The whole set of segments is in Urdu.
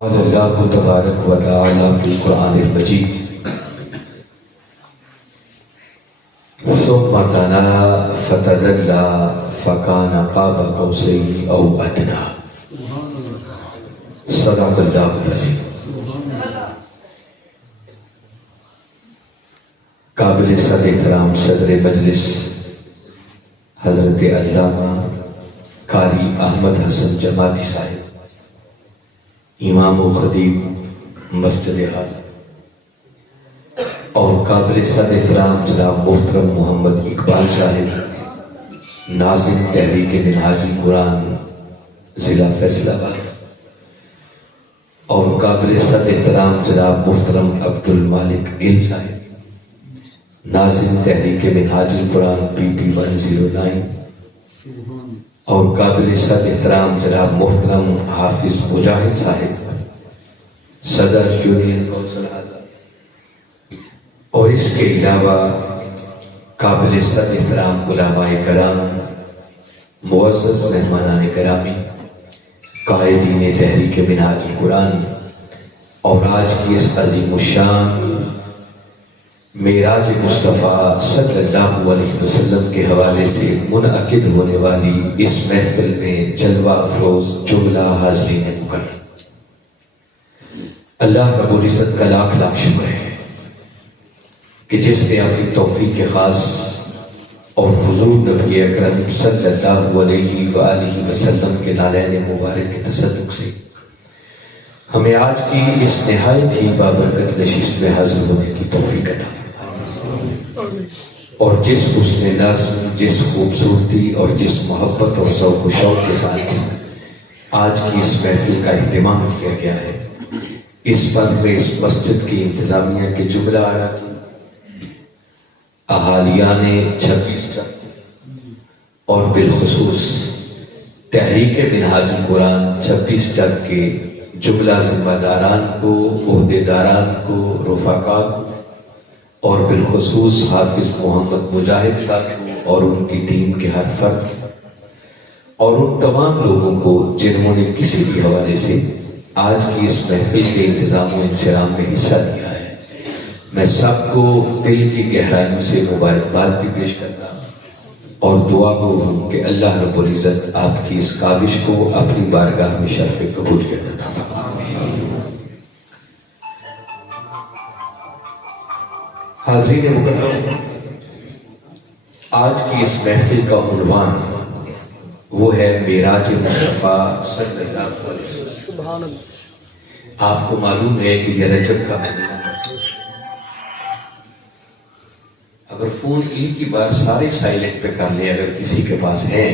قال اللہ تبارک و تعالی فی القرآن المجید ثم دنا فتدلی فکان قاب قوسین او ادنی صدق اللہ العظیم۔ قابل صد احترام صدر مجلس حضرت علامہ قاری احمد حسن جماعتی صاحب، امام و خطیب مسجد حاضر، اور قابل صد احترام جناب محترم محمد اقبال صاحب، ناظم تحریک منہاج القرآن ضلع فیصل آباد، اور قابل صد احترام جناب محترم عبد المالک گل صاحب، ناظم تحریک منہاج القرآن PP 109، اور قابل صد احترام جناب محترم حافظ مجاہد صاحب، صدر یونین کونسل آزاد، اور اس کے علاوہ قابل صد احترام علماء کرام، معزز مہمانان کرامی، قائدین تحریک منہاج القرآن، اور آج کی اس عظیم الشان معراج مصطفیٰ صلی اللہ علیہ وسلم کے حوالے سے منعقد ہونے والی اس محفل میں جلوہ افروز جملہ حاضرین مکرم، اللہ رب العزت کا لاکھ لاکھ شکر ہے کہ جس نے اپنی توفیق خاص اور حضور نبی اکرم صلی اللہ علیہ وآلہ وسلم کے نالین مبارک کے تصدق سے ہمیں آج کی اس نہایت ہی بابرکت نشست میں حاضر ہونے کی توفیق عطا فرمائی، اور جس حسن نظم، جس خوبصورتی اور جس محبت اور ذوق و شوق کے ساتھ آج کی اس محفل کا اہتمام کیا گیا ہے، اس پر میں اس مسجد کی انتظامیہ کے جملہ اراکین، اہالیان 26 ٹرک، اور بالخصوص تحریک منہاج القرآن 26 ٹرک کے جملہ ذمہ داران کو، عہدے داران کو، رفقاء کو، اور بالخصوص حافظ محمد مجاہد صاحب اور ان کی ٹیم کے ہر فرد، اور ان تمام لوگوں کو جنہوں نے کسی بھی حوالے سے آج کی اس محفل کے انتظام و انصرام میں حصہ لیا ہے، میں سب کو دل کی گہرائیوں سے مبارکباد بھی پیش کرتا ہوں، اور دعا گو ہوں کہ اللہ رب العزت آپ کی اس کاوش کو اپنی بارگاہ میں شرف قبولیت عطا فرمائے۔ حاضرین مکرم، آج کی اس محفل کا عنوان وہ ہے معراج مصطفیٰ صلی اللہ علیہ وسلم۔ آپ کو معلوم ہے کہ یہ رجب کا مہینہ ہے، اگر فون ایک ہی بار سارے سائلنٹ پہ کر لیں اگر کسی کے پاس ہیں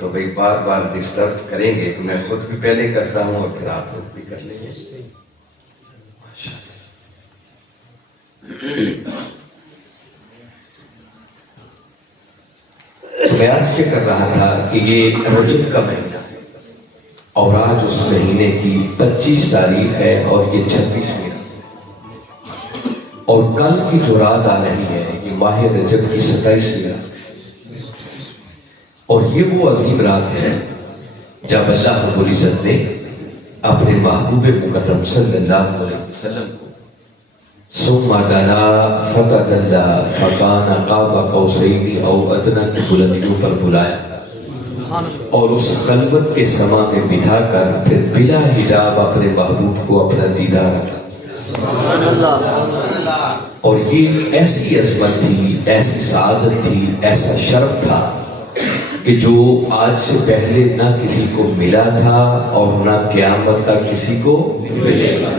تو بھئی بار بار ڈسٹرب کریں گے، تو میں خود بھی پہلے کرتا ہوں اور پھر آپ لوگ بھی کر لیں گے۔ میں عرض کیا کر رہا تھا کہ یہ رجب کا مہینہ ہے، اور آج اس مہینے کی 25 تاریخ ہے اور یہ 26ویں رات ہے، اور کل کی جو رات آ رہی ہے یہ ماہ رجب کی 27ویں رات ہے، اور یہ وہ عظیم رات ہے جب اللہ رب العزت نے اپنے محبوب مکرم صلی اللہ علیہ وسلم کو ثم دنا فتدلی فکان قاب قوسین او ادنی کی بلندیوں پر بلایا، اور اس خلوت کے سما میں بٹھا کر پھر بلا حجاب اپنے محبوب کو اپنا دیدار عطا، اور یہ ایسی عظمت تھی، ایسی سعادت تھی، ایسا شرف تھا کہ جو آج سے پہلے نہ کسی کو ملا تھا اور نہ قیامت تک کسی کو ملے گا۔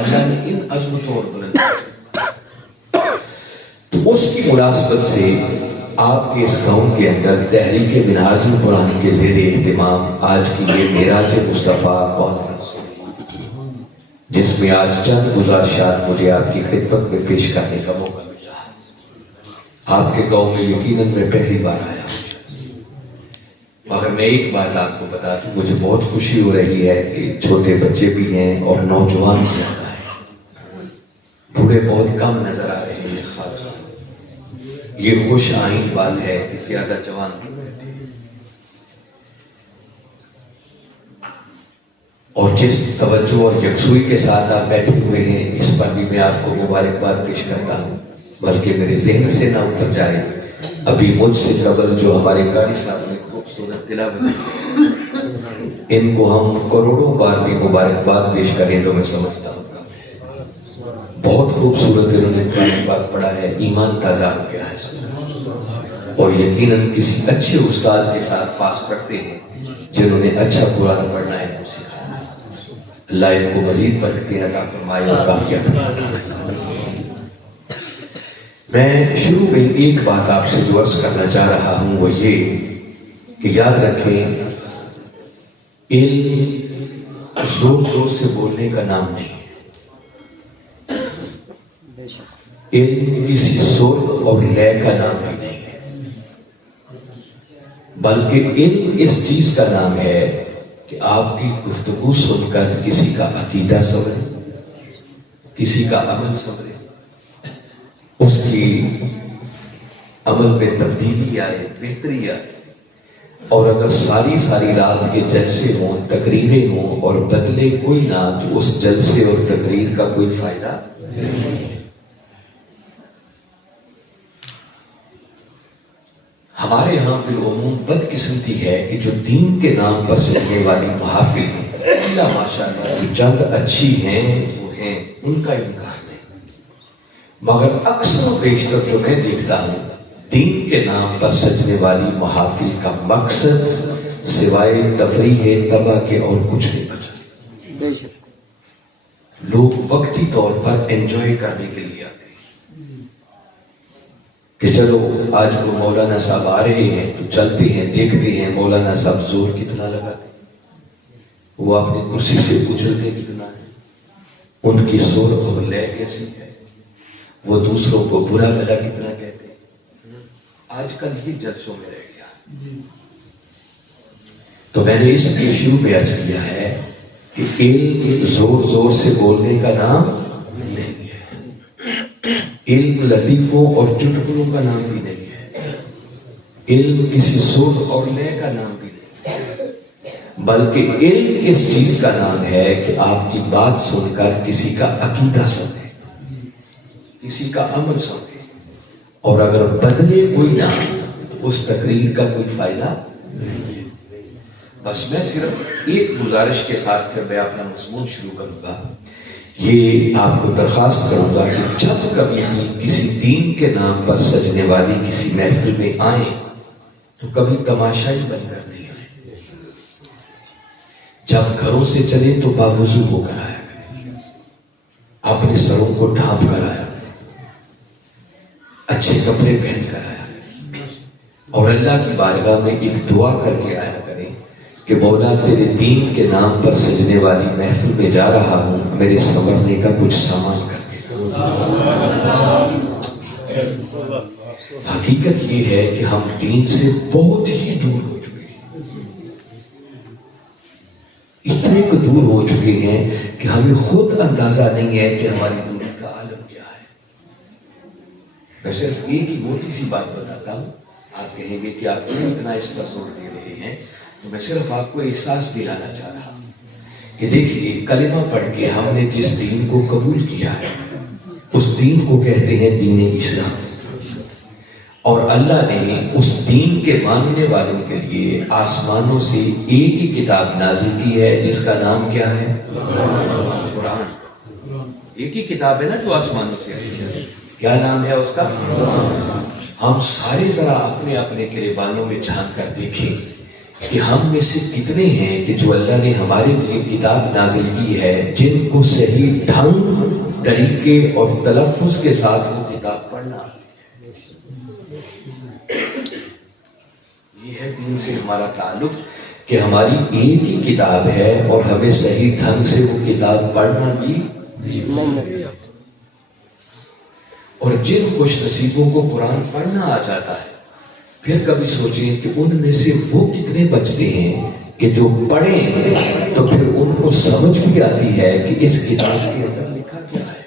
اللہ نے ان عظمتوں اور بلندیوں تو اس کی مناسبت سے آپ کے اس گاؤں کے اندر تحریک منہاج القرآن کے زیر اہتمام آج کی یہ معراج مصطفیٰ کانفرنس، جس میں آج چند گزارشات مجھے آپ کی خدمت میں پیش کرنے کا موقع ملا ہے۔ آپ کے گاؤں میں یقیناً میں پہلی بار آیا ہوں، مگر میں ایک بات آپ کو بتا دوں، مجھے بہت خوشی ہو رہی ہے کہ چھوٹے بچے بھی ہیں اور نوجوان زیادہ ہیں، بوڑھے بہت کم نظر آ رہے ہیں۔ یہ خوش آئین بات ہے کہ زیادہ جوان بھی بیٹھے ہیں۔ اور جس توجہ اور یکسوئی کے ساتھ آپ بیٹھے ہوئے ہیں اس پر بھی میں آپ کو مبارکباد پیش کرتا ہوں، بلکہ میرے ذہن سے نہ اتر جائے ابھی مجھ سے قبل جو ہمارے قاری صاحب نے خوبصورت تلاوت کی، ان کو ہم کروڑوں بار بھی مبارکباد پیش کریں تو میں سمجھتا ہوں بہت خوبصورت انہوں نے قرآن پاک پڑھا ہے، ایمان تازہ ہو گیا ہے، اور یقیناً کسی اچھے استاد کے ساتھ پاس کرتے ہیں جنہوں نے اچھا قرآن پڑھنا ہے وہ سکھایا۔ اللہ ان کو مزید برکتیں عطا فرمائے اور کامیابی عطا فرمائے۔ میں شروع میں ایک بات آپ سے جو عرض کرنا چاہ رہا ہوں وہ یہ کہ یاد رکھیں، علم زور زور سے بولنے کا نام نہیں ہے، علم کسی سر اور لے کا نام بھی نہیں ہے، بلکہ علم اس چیز کا نام ہے کہ آپ کی گفتگو سن کر کسی کا عقیدہ سنبھلے، کسی کا عمل سنبھلے، اس کی عمل میں تبدیلی آئے، بہتری آئے، اور اگر ساری رات کے جلسے ہوں، تقریریں ہوں اور بدلے کوئی نہ تو اس جلسے اور تقریر کا کوئی فائدہ نہیں ہے۔ ہمارے ہاں بالعموم بدقسمتی ہے کہ جو دین کے نام پر سجنے والی محافل ہیں، اللہ ماشاءاللہ جو چند اچھی ہیں وہ ہیں، ان کا انکار نہیں، مگر اکثر و بیشتر جو میں دیکھتا ہوں دین کے نام پر سجنے والی محافل کا مقصد سوائے تفریح تباہ کے اور کچھ نہیں بچا۔ لوگ وقتی طور پر انجوائے کرنے کے لیے آتے ہیں کہ چلو آج وہ مولانا صاحب آ رہے ہیں تو چلتے ہیں، دیکھتے ہیں مولانا صاحب زور کتنا لگاتے ہیں، وہ اپنی کرسی سے کچلتے کتنا ہے، ان کی سر اور لے کیسی ہے، وہ دوسروں کو برا بھلا کتنا کہتے ہیں۔ آج کل یہ جلسوں میں رہ گیا، تو میں نے اس لیے شروع میں عرض کیا ہے کہ علم زور زور سے بولنے کا نام نہیں ہے، علم لطیفوں اور چٹکلوں کا نام بھی نہیں ہے، علم کسی سر اور لے کا نام بھی نہیں ہے، بلکہ علم اس چیز کا نام ہے کہ آپ کی بات سن کر کسی کا عقیدہ سمجھے، کسی کا عمل سمجھے، اور اگر بدلے کوئی نہ تو اس تقریر کا کوئی فائدہ نہیں ہے۔ بس میں صرف ایک گزارش کے ساتھ پھر میں اپنا مضمون شروع کروں گا، یہ آپ کو درخواست کروں گا کہ جب کبھی بھی کسی دین کے نام پر سجنے والی کسی محفل میں آئیں تو کبھی تماشائی بن کر نہیں آئیں، جب گھروں سے چلیں تو باوضو ہو کر آیا کریں، اپنے سروں کو ڈھانپ کر آیا، اچھے کپڑے پہن کر آیا کریں، اور اللہ کی بارگاہ میں ایک دعا کر کے آیا کریں کہ مولا تیرے دین کے نام پر سجنے والی محفل میں جا رہا ہوں، میرے سنورنے کا کچھ سامان کر دے۔ حقیقت یہ ہے کہ ہم دین سے بہت ہی دور ہو چکے ہیں، اتنے کو دور ہو چکے ہیں کہ ہمیں خود اندازہ نہیں ہے کہ ہماری دوری کا عالم کیا ہے۔ میں صرف ایک ہی موٹی سی بات بتاتا ہوں، آپ کہیں گے کہ آپ کیوں اتنا اس پر زور دے رہے ہیں، تو میں صرف آپ کو احساس دلانا چاہ رہا ہوں کہ دیکھیے کلمہ پڑھ کے ہم نے جس دین کو قبول کیا ہے اس دین کو کہتے ہیں دین اسلام، اور اللہ نے اس دین کے ماننے والوں کے لیے آسمانوں سے ایک ہی کتاب نازل کی ہے جس کا نام کیا ہے؟ قرآن۔ ایک ہی کتاب ہے نا جو آسمانوں سے آئی ہے، کیا نام ہے اس کا؟ ہم سارے ذرا اپنے اپنے گریبانوں میں جھانک کر دیکھیں کہ ہم میں سے کتنے ہیں کہ جو اللہ نے ہمارے لیے کتاب نازل کی ہے جن کو صحیح ڈھنگ، طریقے اور تلفظ کے ساتھ وہ کتاب پڑھنا آتی ہے۔ یہ ہے دین سے ہمارا تعلق کہ ہماری ایک ہی کتاب ہے اور ہمیں صحیح ڈھنگ سے وہ کتاب پڑھنا بھی اور جن خوش نصیبوں کو قرآن پڑھنا آ جاتا ہے پھر کبھی سوچیں کہ ان میں سے وہ کتنے بچتے ہیں کہ جو پڑھیں تو پھر ان کو سمجھ بھی آتی ہے کہ اس کتاب کے اندر لکھا کیا ہے۔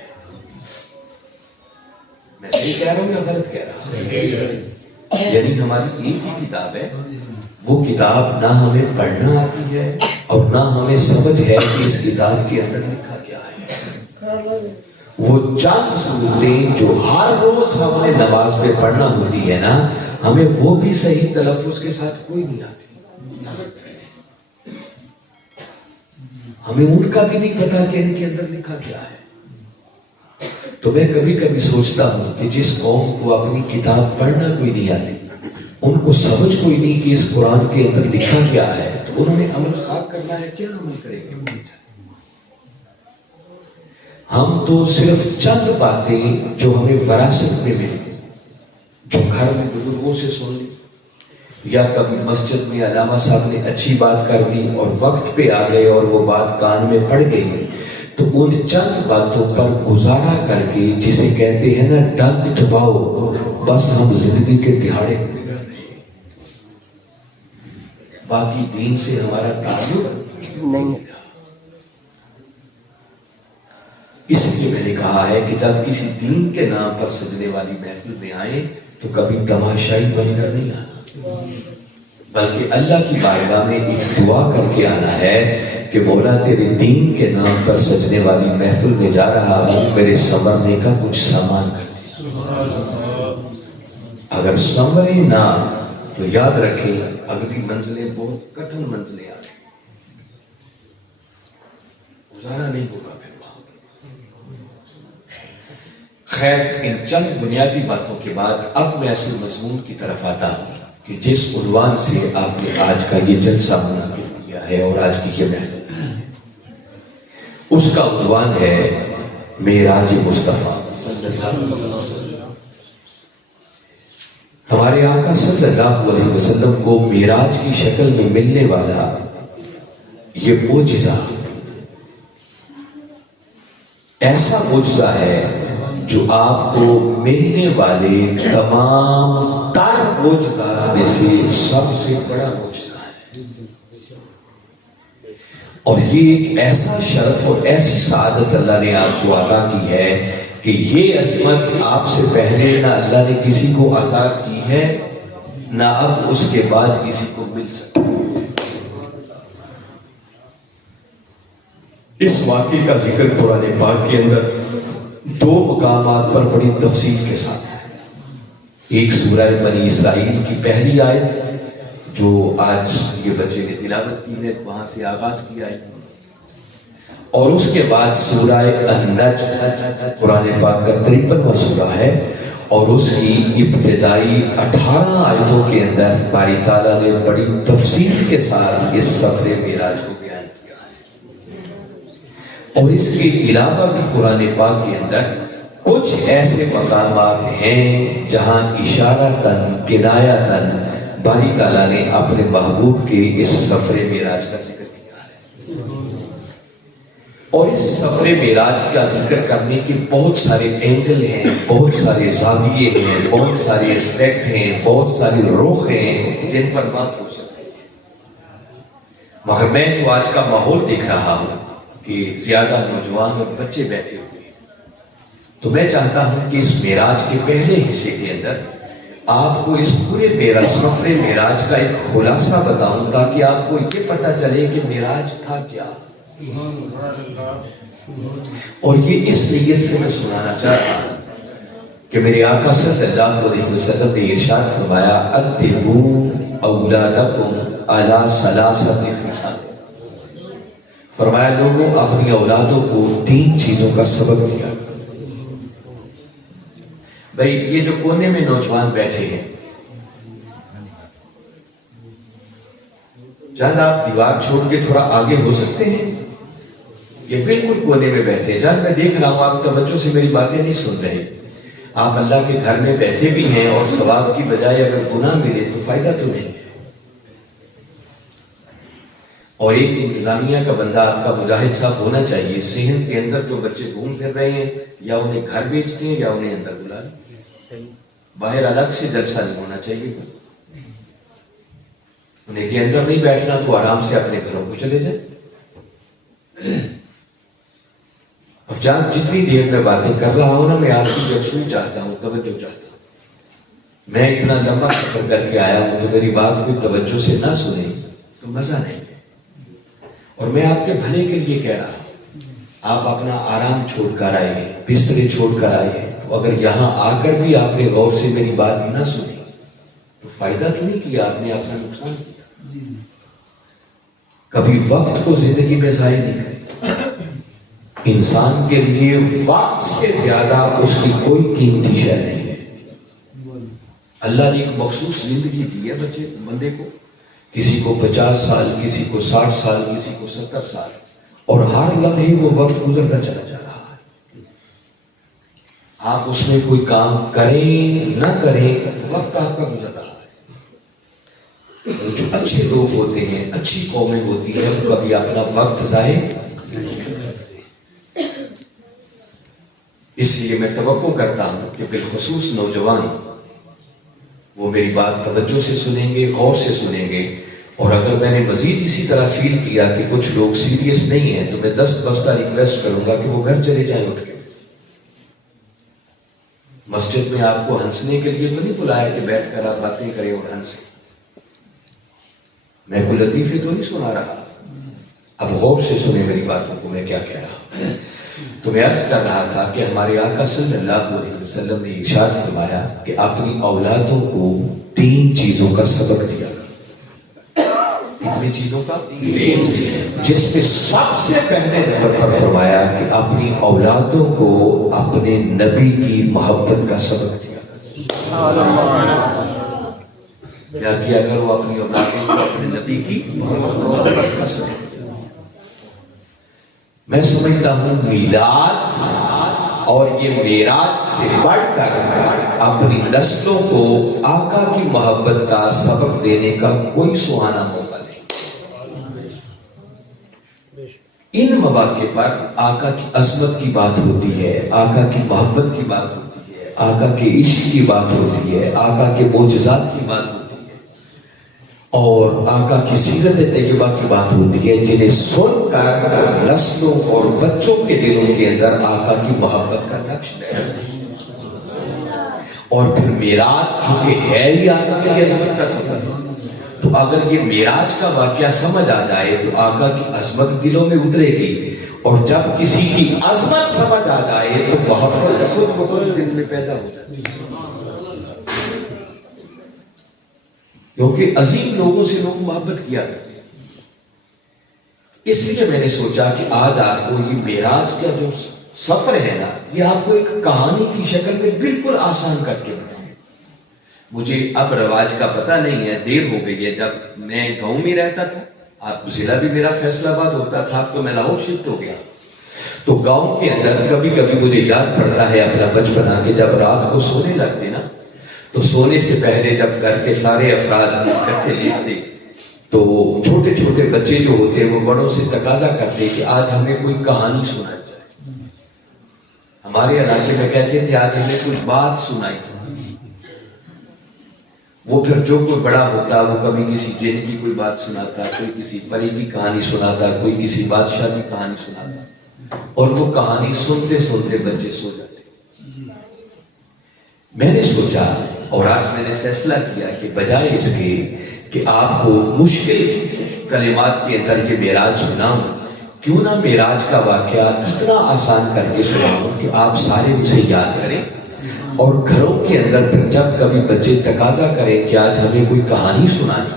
میں صحیح کہہ رہا ہوں یا غلط کہہ رہا ہوں؟ یعنی ہماری ایک ہی کتاب ہے، وہ کتاب نہ ہمیں پڑھنا آتی ہے اور نہ ہمیں سمجھ ہے کہ اس کتاب کے اندر لکھا کیا ہے۔ وہ چند صورتیں جو ہر روز ہم نے نماز پہ پڑھنا ہوتی ہے نا، ہمیں وہ بھی صحیح تلفظ کے ساتھ کوئی نہیں آتی، ہمیں ان کا بھی نہیں پتا کہ ان کے اندر لکھا کیا ہے۔ تو میں کبھی کبھی سوچتا ہوں کہ جس قوم کو اپنی کتاب پڑھنا کوئی نہیں آتی، ان کو سمجھ کوئی نہیں کہ اس قرآن کے اندر لکھا کیا ہے، تو انہوں نے عمل خاک کرنا ہے، کیا عمل کریں گے؟ ہم تو صرف چند باتیں جو ہمیں وراثت میں ملی، جو گھر میں بزرگوں سے سن لی، یا کبھی مسجد میں علامہ صاحب نے اچھی بات کر دی اور وقت پہ آ گئے اور وہ بات کان میں پڑ گئی، تو ان چند باتوں پر گزارا کر کے، جسے کہتے ہیں نا ڈنگ ٹپاؤ، بس ہم زندگی کے دہاڑے پورے کر رہے ہیں، باقی دین سے ہمارا تعلق نہیں ہے۔ اس لیے میں نے کہا ہے کہ جب کسی دین کے نام پر سجنے والی محفل میں آئیں تو کبھی تماشائی بن کر نہیں آنا، بلکہ اللہ کی بارگاہ میں ایک دعا کر کے آنا ہے کہ مولا تیرے دین کے نام پر سجنے والی محفل میں جا رہا ہوں، میرے سنورنے کا کچھ سامان کر دے۔ اگر سنورے نہ تو یاد رکھیں اگلی منزلیں بہت کٹھن منزلیں آ رہی، گزارا نہیں ہوگا پھر وہاں۔ خیر، ان چند بنیادی باتوں کے بعد اب میں ایسے مضمون کی طرف آتا ہوں کہ جس عنوان سے آپ نے آج کا یہ جلسہ منعقد کیا ہے اور آج کی یہ محفل، اس کا عنوان ہے معراج مصطفیٰ۔ ہمارے آقا صلی اللہ علیہ وسلم کو معراج کی شکل میں ملنے والا یہ معجزہ ایسا معجزہ ہے جو آپ کو ملنے والے تمام تر معجزات میں سے سب سے بڑا معجزہ ہے، اور یہ ایک ایسا شرف اور ایسی سعادت اللہ نے آپ کو عطا کی ہے کہ یہ عظمت آپ سے پہلے نہ اللہ نے کسی کو عطا کی ہے، نہ اب اس کے بعد کسی کو مل سکتا۔ اس واقعے کا ذکر قرآن پاک کے اندر دو مقامات پر بڑی تفصیل کے ساتھ ہے۔ ایک سورہ بنی اسرائیل کی پہلی آیت جو آج یہ بچے نے تلاوت کی ہے، وہاں سے آغاز کیا ہے، اور اس کے بعد سورہ النجم قرآن پاک کا 53واں سورہ ہے، اور اس کی ابتدائی 18 آیتوں کے اندر باری تعالیٰ نے بڑی تفصیل کے ساتھ اس سفر معراج کو بیان کیا ہے۔ اور اس کے علاوہ بھی قرآن پاک کے اندر کچھ ایسے مقامات ہیں جہاں اشارتاً کنایتاً باری تعالیٰ نے اپنے محبوب کے اس سفر معراج کا ذکر کیا ہے، اور اس سفر معراج کا ذکر کرنے کے بہت سارے اینگل ہیں، بہت سارے زاویے ہیں، بہت سارے اسپیکٹ ہیں، بہت سارے رخ ہیں جن پر بات ہو سکتی ہے، مگر میں تو آج کا ماحول دیکھ رہا ہوں کہ زیادہ نوجوان اور بچے بیٹھے ہوئے ہیں، تو میں چاہتا ہوں کہ اس معراج کے پہلے حصے کے اندر آپ کو اس پورے سفر معراج کا ایک خلاصہ بتاؤں، تاکہ آپ کو یہ پتہ چلے کہ معراج تھا کیا، اور یہ اس نیت سے میں سنانا چاہتا ہوں کہ میرے آقا صلی اللہ علیہ وسلم نے ارشاد فرمایا ادبوا اولادکم علی ثلاثۃ خصال، فرمایا لوگوں اپنی اولادوں کو 3 چیزوں کا سبق دیا۔ بھئی یہ جو کونے میں نوجوان بیٹھے ہیں، جان آپ دیوار چھوڑ کے تھوڑا آگے ہو سکتے ہیں؟ یہ بالکل کونے میں بیٹھے ہیں، جان میں دیکھ رہا ہوں آپ توجہ سے میری باتیں نہیں سن رہے، آپ اللہ کے گھر میں بیٹھے بھی ہیں اور ثواب کی بجائے اگر گناہ ملے تو فائدہ تو نہیں ہے۔ اور ایک انتظامیہ کا بندہ آپ کا مجاہد صاحب ہونا چاہیے، صحت کے اندر جو بچے گھوم پھر رہے ہیں یا انہیں گھر بیچتے ہیں یا انہیں اندر بلا لیں، باہر الگ سے جلسہ نہیں ہونا چاہیے، انہیں کے اندر نہیں بیٹھنا تو آرام سے اپنے گھروں کو چلے جائیں۔ اور جان جتنی دیر میں باتیں کر رہا ہوں نا، میں آپ کی یکسوئی چاہتا ہوں، توجہ چاہتا ہوں، میں اتنا لمبا سفر کر کے آیا ہوں تو میری بات کوئی توجہ سے نہ سنے تو مزہ نہیں ہے. اور میں آپ کے بھلے کے لیے کہہ رہا ہوں. آپ اپنا آرام چھوڑ کر آئے, بسترے چھوڑ کر آئے, تو اگر یہاں آ کر بھی آپ نے غور سے میری بات نہ سنی تو فائدہ تو نہیں کیا, آپ نے اپنا نقصان کیا. کبھی وقت کو زندگی میں ضائع نہیں کرے. انسان کے لیے وقت سے زیادہ اس کی کوئی قیمتی شے نہیں ہے. اللہ نے ایک مخصوص زندگی دی ہے بندے کو, کسی کو 50 سال, کسی کو 60 سال, کسی کو 70 سال, اور ہر لمحے وہ وقت گزرتا چلا جا رہا ہے. آپ اس میں کوئی کام کریں نہ کریں, وقت آپ کا گزر رہا ہے. جو اچھے لوگ ہوتے ہیں, اچھی قومیں ہوتی ہیں, وہ کبھی اپنا وقت ضائع نہیں کرتے. اس لیے میں توقع کرتا ہوں کہ بالخصوص نوجوان وہ میری بات توجہ سے سنیں گے, غور سے سنیں گے. اور اگر میں نے مزید اسی طرح فیل کیا کہ کچھ لوگ سیریس نہیں ہیں تو میں دست بستہ ریکویسٹ کروں گا کہ وہ گھر چلے جائیں اٹھ کے. مسجد میں آپ کو ہنسنے کے لیے تو نہیں بلایا کہ بیٹھ کر آپ باتیں کریں اور ہنسیں. میں کوئی لطیفے تو نہیں سنا رہا. اب غور سے سنیں میری باتوں کو میں کیا کہہ رہا ہوں. تو میں عرض کر رہا تھا کہ ہمارے آقا صلی اللہ علیہ وسلم نے ارشاد فرمایا کہ اپنی اولادوں کو 3 چیزوں کا سبق دیا. کتنی چیزوں کا؟ جس پہ سب سے پہلے نمبر پر فرمایا کہ اپنی اولادوں کو اپنے نبی کی محبت کا سبق دیا. کیا کیا اگر وہ اپنی اولادوں کو اپنے نبی کی محبت کا سبق دیا. میں سمجھتا ہوں میلاد اور یہ معراج سے بڑھ کر اپنی نسلوں کو آقا کی محبت کا سبق دینے کا کوئی سہانا موقع نہیں. ان مواقع پر آقا کی عظمت کی بات ہوتی ہے, آقا کی محبت کی بات ہوتی ہے, آقا کے عشق کی بات ہوتی ہے, آقا کے معجزات کی بات ہوتی ہے, اور آقا کی سیرت طیبہ کی بات ہوتی ہے, جنہیں سن کر نسلوں اور بچوں کے دلوں کے اندر آقا کی محبت کا نقش بیٹھتا ہے. اور پھر معراج چونکہ ہے ہی آقا کی عظمت کا سفر, تو اگر یہ معراج کا واقعہ سمجھ آ جائے تو آقا کی عظمت دلوں میں اترے گی, اور جب کسی کی عظمت سمجھ آ جائے تو محبت خود بخود دل میں پیدا ہو جاتی ہے. کیونکہ عظیم لوگوں سے لوگ محبت کیا کرتے ہیں. اس لیے میں نے سوچا کہ آج آپ کو یہ معراج کا جو سفر ہے نا, یہ آپ کو ایک کہانی کی شکل میں بالکل آسان کر کے بتائیں. مجھے اب رواج کا پتہ نہیں ہے, دیر ہو گئی ہے. جب میں گاؤں میں رہتا تھا, آپ ضلع بھی میرا فیصل آباد ہوتا تھا, اب تو میں لاہور شفٹ ہو گیا. تو گاؤں کے اندر کبھی کبھی مجھے یاد پڑتا ہے اپنا بچپنا کہ جب رات کو سونے لگتے نا, تو سونے سے پہلے جب گھر کے سارے افراد اکٹھے لیٹتے تو چھوٹے چھوٹے بچے جو ہوتے وہ بڑوں سے تقاضا کرتے کہ آج ہمیں کوئی کہانی سنائی جائے. ہمارے علاقے میں کہتے تھے آج ہمیں کوئی بات سنائی جائے. وہ پھر جو کوئی بڑا ہوتا وہ کبھی کسی جن کی کوئی بات سناتا, کوئی کسی پری کی کہانی سناتا, کوئی کسی بادشاہ کی کہانی سناتا, اور وہ کہانی سنتے سنتے بچے سو جاتے. میں نے سوچا اور آج میں نے فیصلہ کیا کہ بجائے اس کے کہ آپ کو مشکل کلمات کے اندر یہ معراج سناؤں, کیوں نہ معراج کا واقعہ اتنا آسان کر کے سناؤں کہ آپ سارے اسے یاد کریں, اور گھروں کے اندر پھر جب کبھی بچے تقاضا کریں کہ آج ہمیں کوئی کہانی سنانی,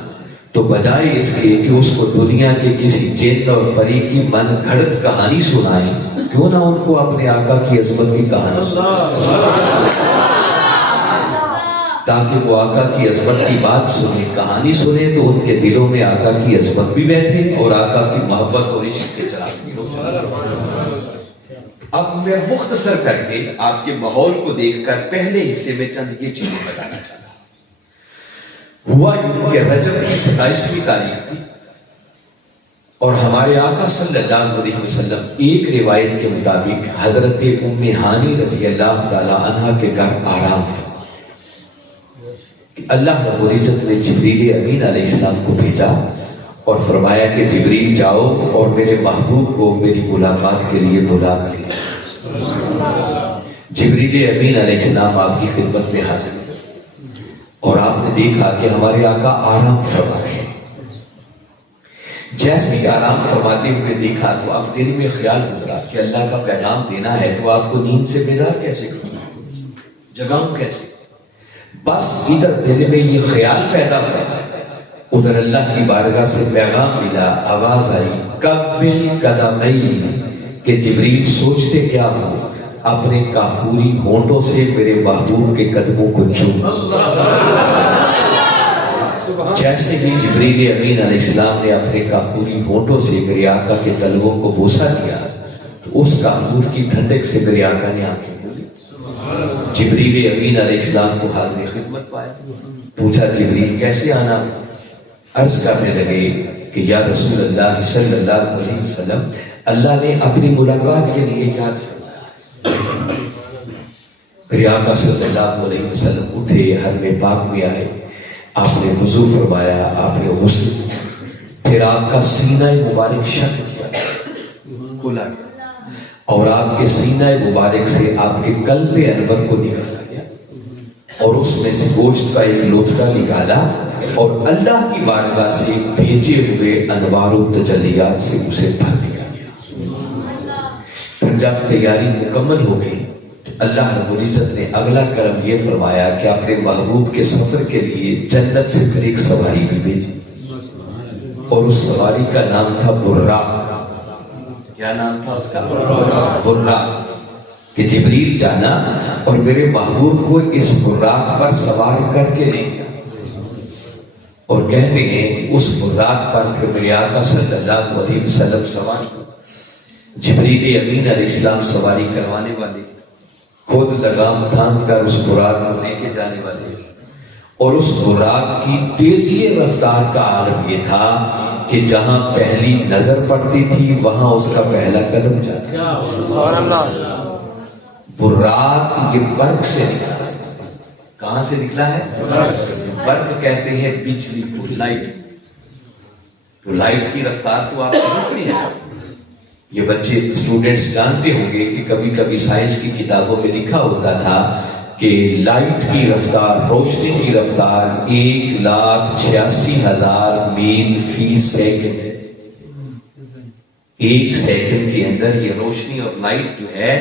تو بجائے اس کے کہ اس کو دنیا کے کسی جن اور پری کی من گھڑت کہانی سنائیں, کیوں نہ ان کو اپنے آقا کی عظمت کی کہانی تاکہ وہ آقا کی عظمت کی بات سنیں, کہانی سنیں, تو ان کے دلوں میں آقا کی عظمت بھی بیٹھے اور آقا کی محبت اور عشق کے چراغ. اب میں مختصر کر کے آپ کے ماحول کو دیکھ کر پہلے حصے میں چند یہ چیزیں بتانا چاہتا ہوں. ہوا یوں کہ رجب کی 27ویں تاریخ تھی, اور ہمارے آقا صلی اللہ علیہ وسلم ایک روایت کے مطابق حضرت ام ہانی رضی اللہ تعالی عنہ کے گھر آرام فرما. اللہ رب العزت نے جبریل امین علیہ السلام کو بھیجا اور فرمایا کہ جبریل جاؤ اور میرے محبوب کو میری ملاقات کے لیے بلا کر لیا. جبریل امین علیہ السلام آپ کی خدمت میں حاضر ہوئے. دیکھا کہ ہمارے آقا آرام فرما رہے ہیں. جیسے ہی آرام فرماتے ہوئے دیکھا تو اب دل میں خیال گزرا کہ اللہ کا پیغام دینا ہے تو آپ کو نیند سے بیدار کیسے کروں, جگاؤں کیسے. بس ادھر دل میں یہ خیال پیدا ہوا, ادھر اللہ کی بارگاہ سے پیغام ملا, آواز آئی قبل قدمی, کہ جبریل سوچتے کیا ہو, اپنے کافوری ہونٹوں سے میرے محبوب کے قدموں کو چوم. جیسے ہی جبریل امین علیہ السلام نے اپنے کافوری ہونٹوں سے میرے آقا کے تلووں کو بوسہ دیا تو اس کافور کی ٹھنڈک سے میرے آقا نے آنکھیں کھولی. جبریل امین علیہ السلام کو حاضر خدمت پایا, پوچھا جبریل کیسے آنا. عرض کرنے لگے کہ یا رسول اللہ صلی اللہ علیہ وسلم, اللہ نے اپنی ملاقات کے لیے یاد فرمایا. میرے آقا صلی اللہ علیہ وسلم اٹھے, حرم پاک میں آئے, آپ نے وضو فرمایا, آپ نے غسل, پھر آپ کا سینہ مبارک شق کیا, کھلا گیا, اور آپ کے سینہ مبارک سے آپ کے قلب انور کو نکالا گیا, اور اس میں سے گوشت کا ایک لوتھڑا نکالا اور اللہ کی بارگاہ سے بھیجے ہوئے انوار و تجلیات سے اسے بھر دیا گیا. پھر جب تیاری مکمل ہو گئی, اللہ رب العزت نے اگلا کرم یہ فرمایا کہ اپنے محبوب کے سفر کے لیے جنت سے پھر ایک سواری بھی بھیجی, اور اس سواری کا نام تھا برا. کیا نام تھا اس کا؟ برا. کہ جبریل جانا اور میرے محبوب کو اس براق پر سوار کر کے لے گیا, اور کہتے ہیں کہ اس براق پر پھر میرے آقا صلی اللہ علیہ وسلم سوار ہوئے. جبریل امین علیہ السلام سواری کروانے والے, خود لگام تھام کر اس براق کو لے کے جانے والے, اور اس براق کی تیزی رفتار کا عالم یہ تھا کہ جہاں پہلی نظر پڑتی تھی وہاں اس کا پہلا قدم جاتا. براق یہ برق سے نکلا. کہاں سے نکلا ہے؟ برق کہتے ہیں بجلی کو, لائٹ. تو لائٹ کی رفتار تو آپ سمجھتے ہیں. یہ بچے اسٹوڈنٹس جانتے ہوں گے کہ کبھی کبھی سائنس کی کتابوں میں لکھا ہوتا تھا کہ لائٹ کی رفتار, روشنی کی رفتار 1,86,000 میل فی سیکنڈ ہے. ایک سیکنڈ کے اندر یہ روشنی اور لائٹ جو ہے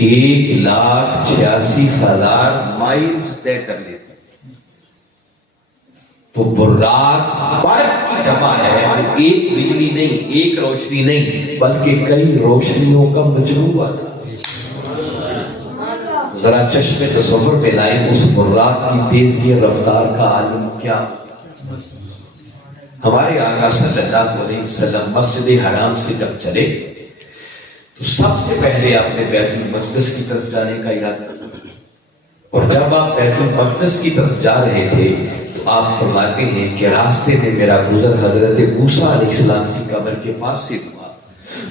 1,86,000 مائلز طے کر لیتی. تو براق برق کی جمع ہے, ایک بجلی نہیں, ایک روشنی نہیں, بلکہ کئی روشنیوں کا مجموعہ تھا. ذرا چشم تصور میں لائیں اس براق کی تیزی رفتار کا عالم کیا. ہمارے آقا صلی اللہ علیہ وسلم مسجد حرام سے جب چلے تو سب سے پہلے آپ نے بیت المقدس کی طرف جانے کا ارادہ کیا, اور جب آپ بیت المقدس کی طرف جا رہے تھے تو آپ فرماتے ہیں کہ راستے میں میرا گزر حضرت موسیٰ علیہ السلام کی قبر کے پاس سے ہوا,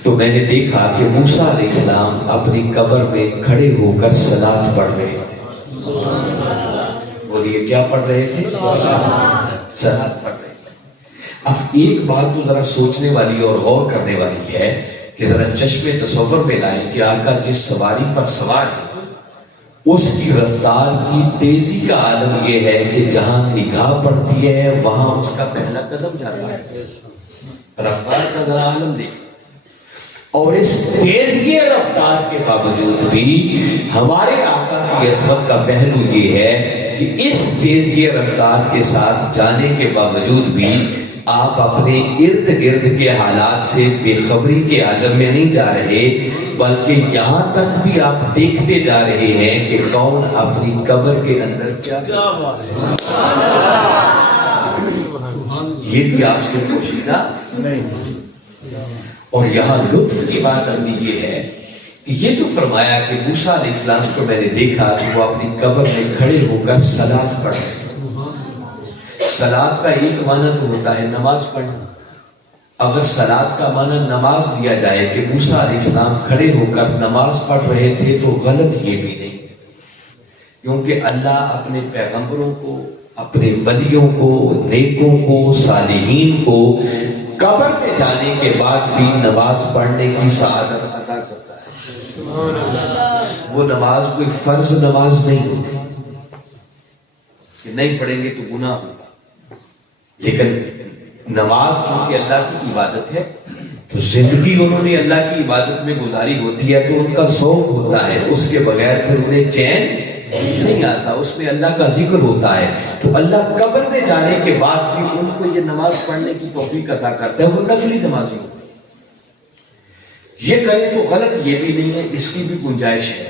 تو میں نے دیکھا کہ موسیٰ علیہ السلام اپنی قبر میں کھڑے ہو کر صلاۃ پڑھ رہے تھے. بولیے کیا پڑھ رہے تھے؟ صلاۃ پڑھ رہے تھے. اب ایک بات تو ذرا سوچنے والی اور غور کرنے والی ہے کہ ذرا چشم تصور میں لائیں کہ آقا جس سواری پر سوار ہے اس کی رفتار کی تیزی کا عالم یہ ہے کہ جہاں نگاہ پڑتی ہے وہاں اس کا پہلا قدم جاتا ہے. رفتار کا ذرا عالم دیکھ. اور اس تیزی رفتار کے باوجود بھی ہمارے آقا کی عظمت کا پہلو یہ ہے کہ اس تیزی رفتار کے ساتھ جانے کے باوجود بھی آپ اپنے ارد گرد کے حالات سے بے خبری کے عالم میں نہیں جا رہے, بلکہ یہاں تک بھی آپ دیکھتے جا رہے ہیں کہ کون اپنی قبر کے اندر کیا یہ بھی آپ سے پوشیدہ نہیں. اور یہاں لطف کی بات ابھی یہ ہے کہ یہ جو فرمایا کہ موسیٰ علیہ السلام کو میں نے دیکھا کہ وہ اپنی قبر میں کھڑے ہو کر صلاۃ پڑھ رہے. صلاۃ کا ایک معنی تو ہوتا ہے نماز پڑھنا. اگر صلاۃ کا معنی نماز دیا جائے کہ موسیٰ علیہ السلام کھڑے ہو کر نماز پڑھ رہے تھے تو غلط یہ بھی نہیں, کیونکہ اللہ اپنے پیغمبروں کو, اپنے ولیوں کو, نیکوں کو, صالحین کو قبر میں جانے کے بعد بھی نماز پڑھنے کی سعادت عطا کرتا ہے. وہ نماز کوئی فرض نماز نہیں ہوتی. کہ نہیں پڑھیں گے تو گناہ ہوگا، لیکن نماز کیونکہ اللہ کی عبادت ہے تو زندگی انہوں نے اللہ کی عبادت میں گزاری ہوتی ہے تو ان کا شوق ہوتا ہے، اس کے بغیر پھر انہیں چین نہیں آتا، اس میں اللہ کا ذکر ہوتا ہے، تو اللہ قبر میں جانے کے بعد بھی ان کو یہ نماز پڑھنے کی توفیق عطا کرتا ہے، وہ نفلی نمازی ہوتے ہیں۔ یہ کریں تو غلط یہ بھی نہیں ہے، اس کی بھی گنجائش ہے،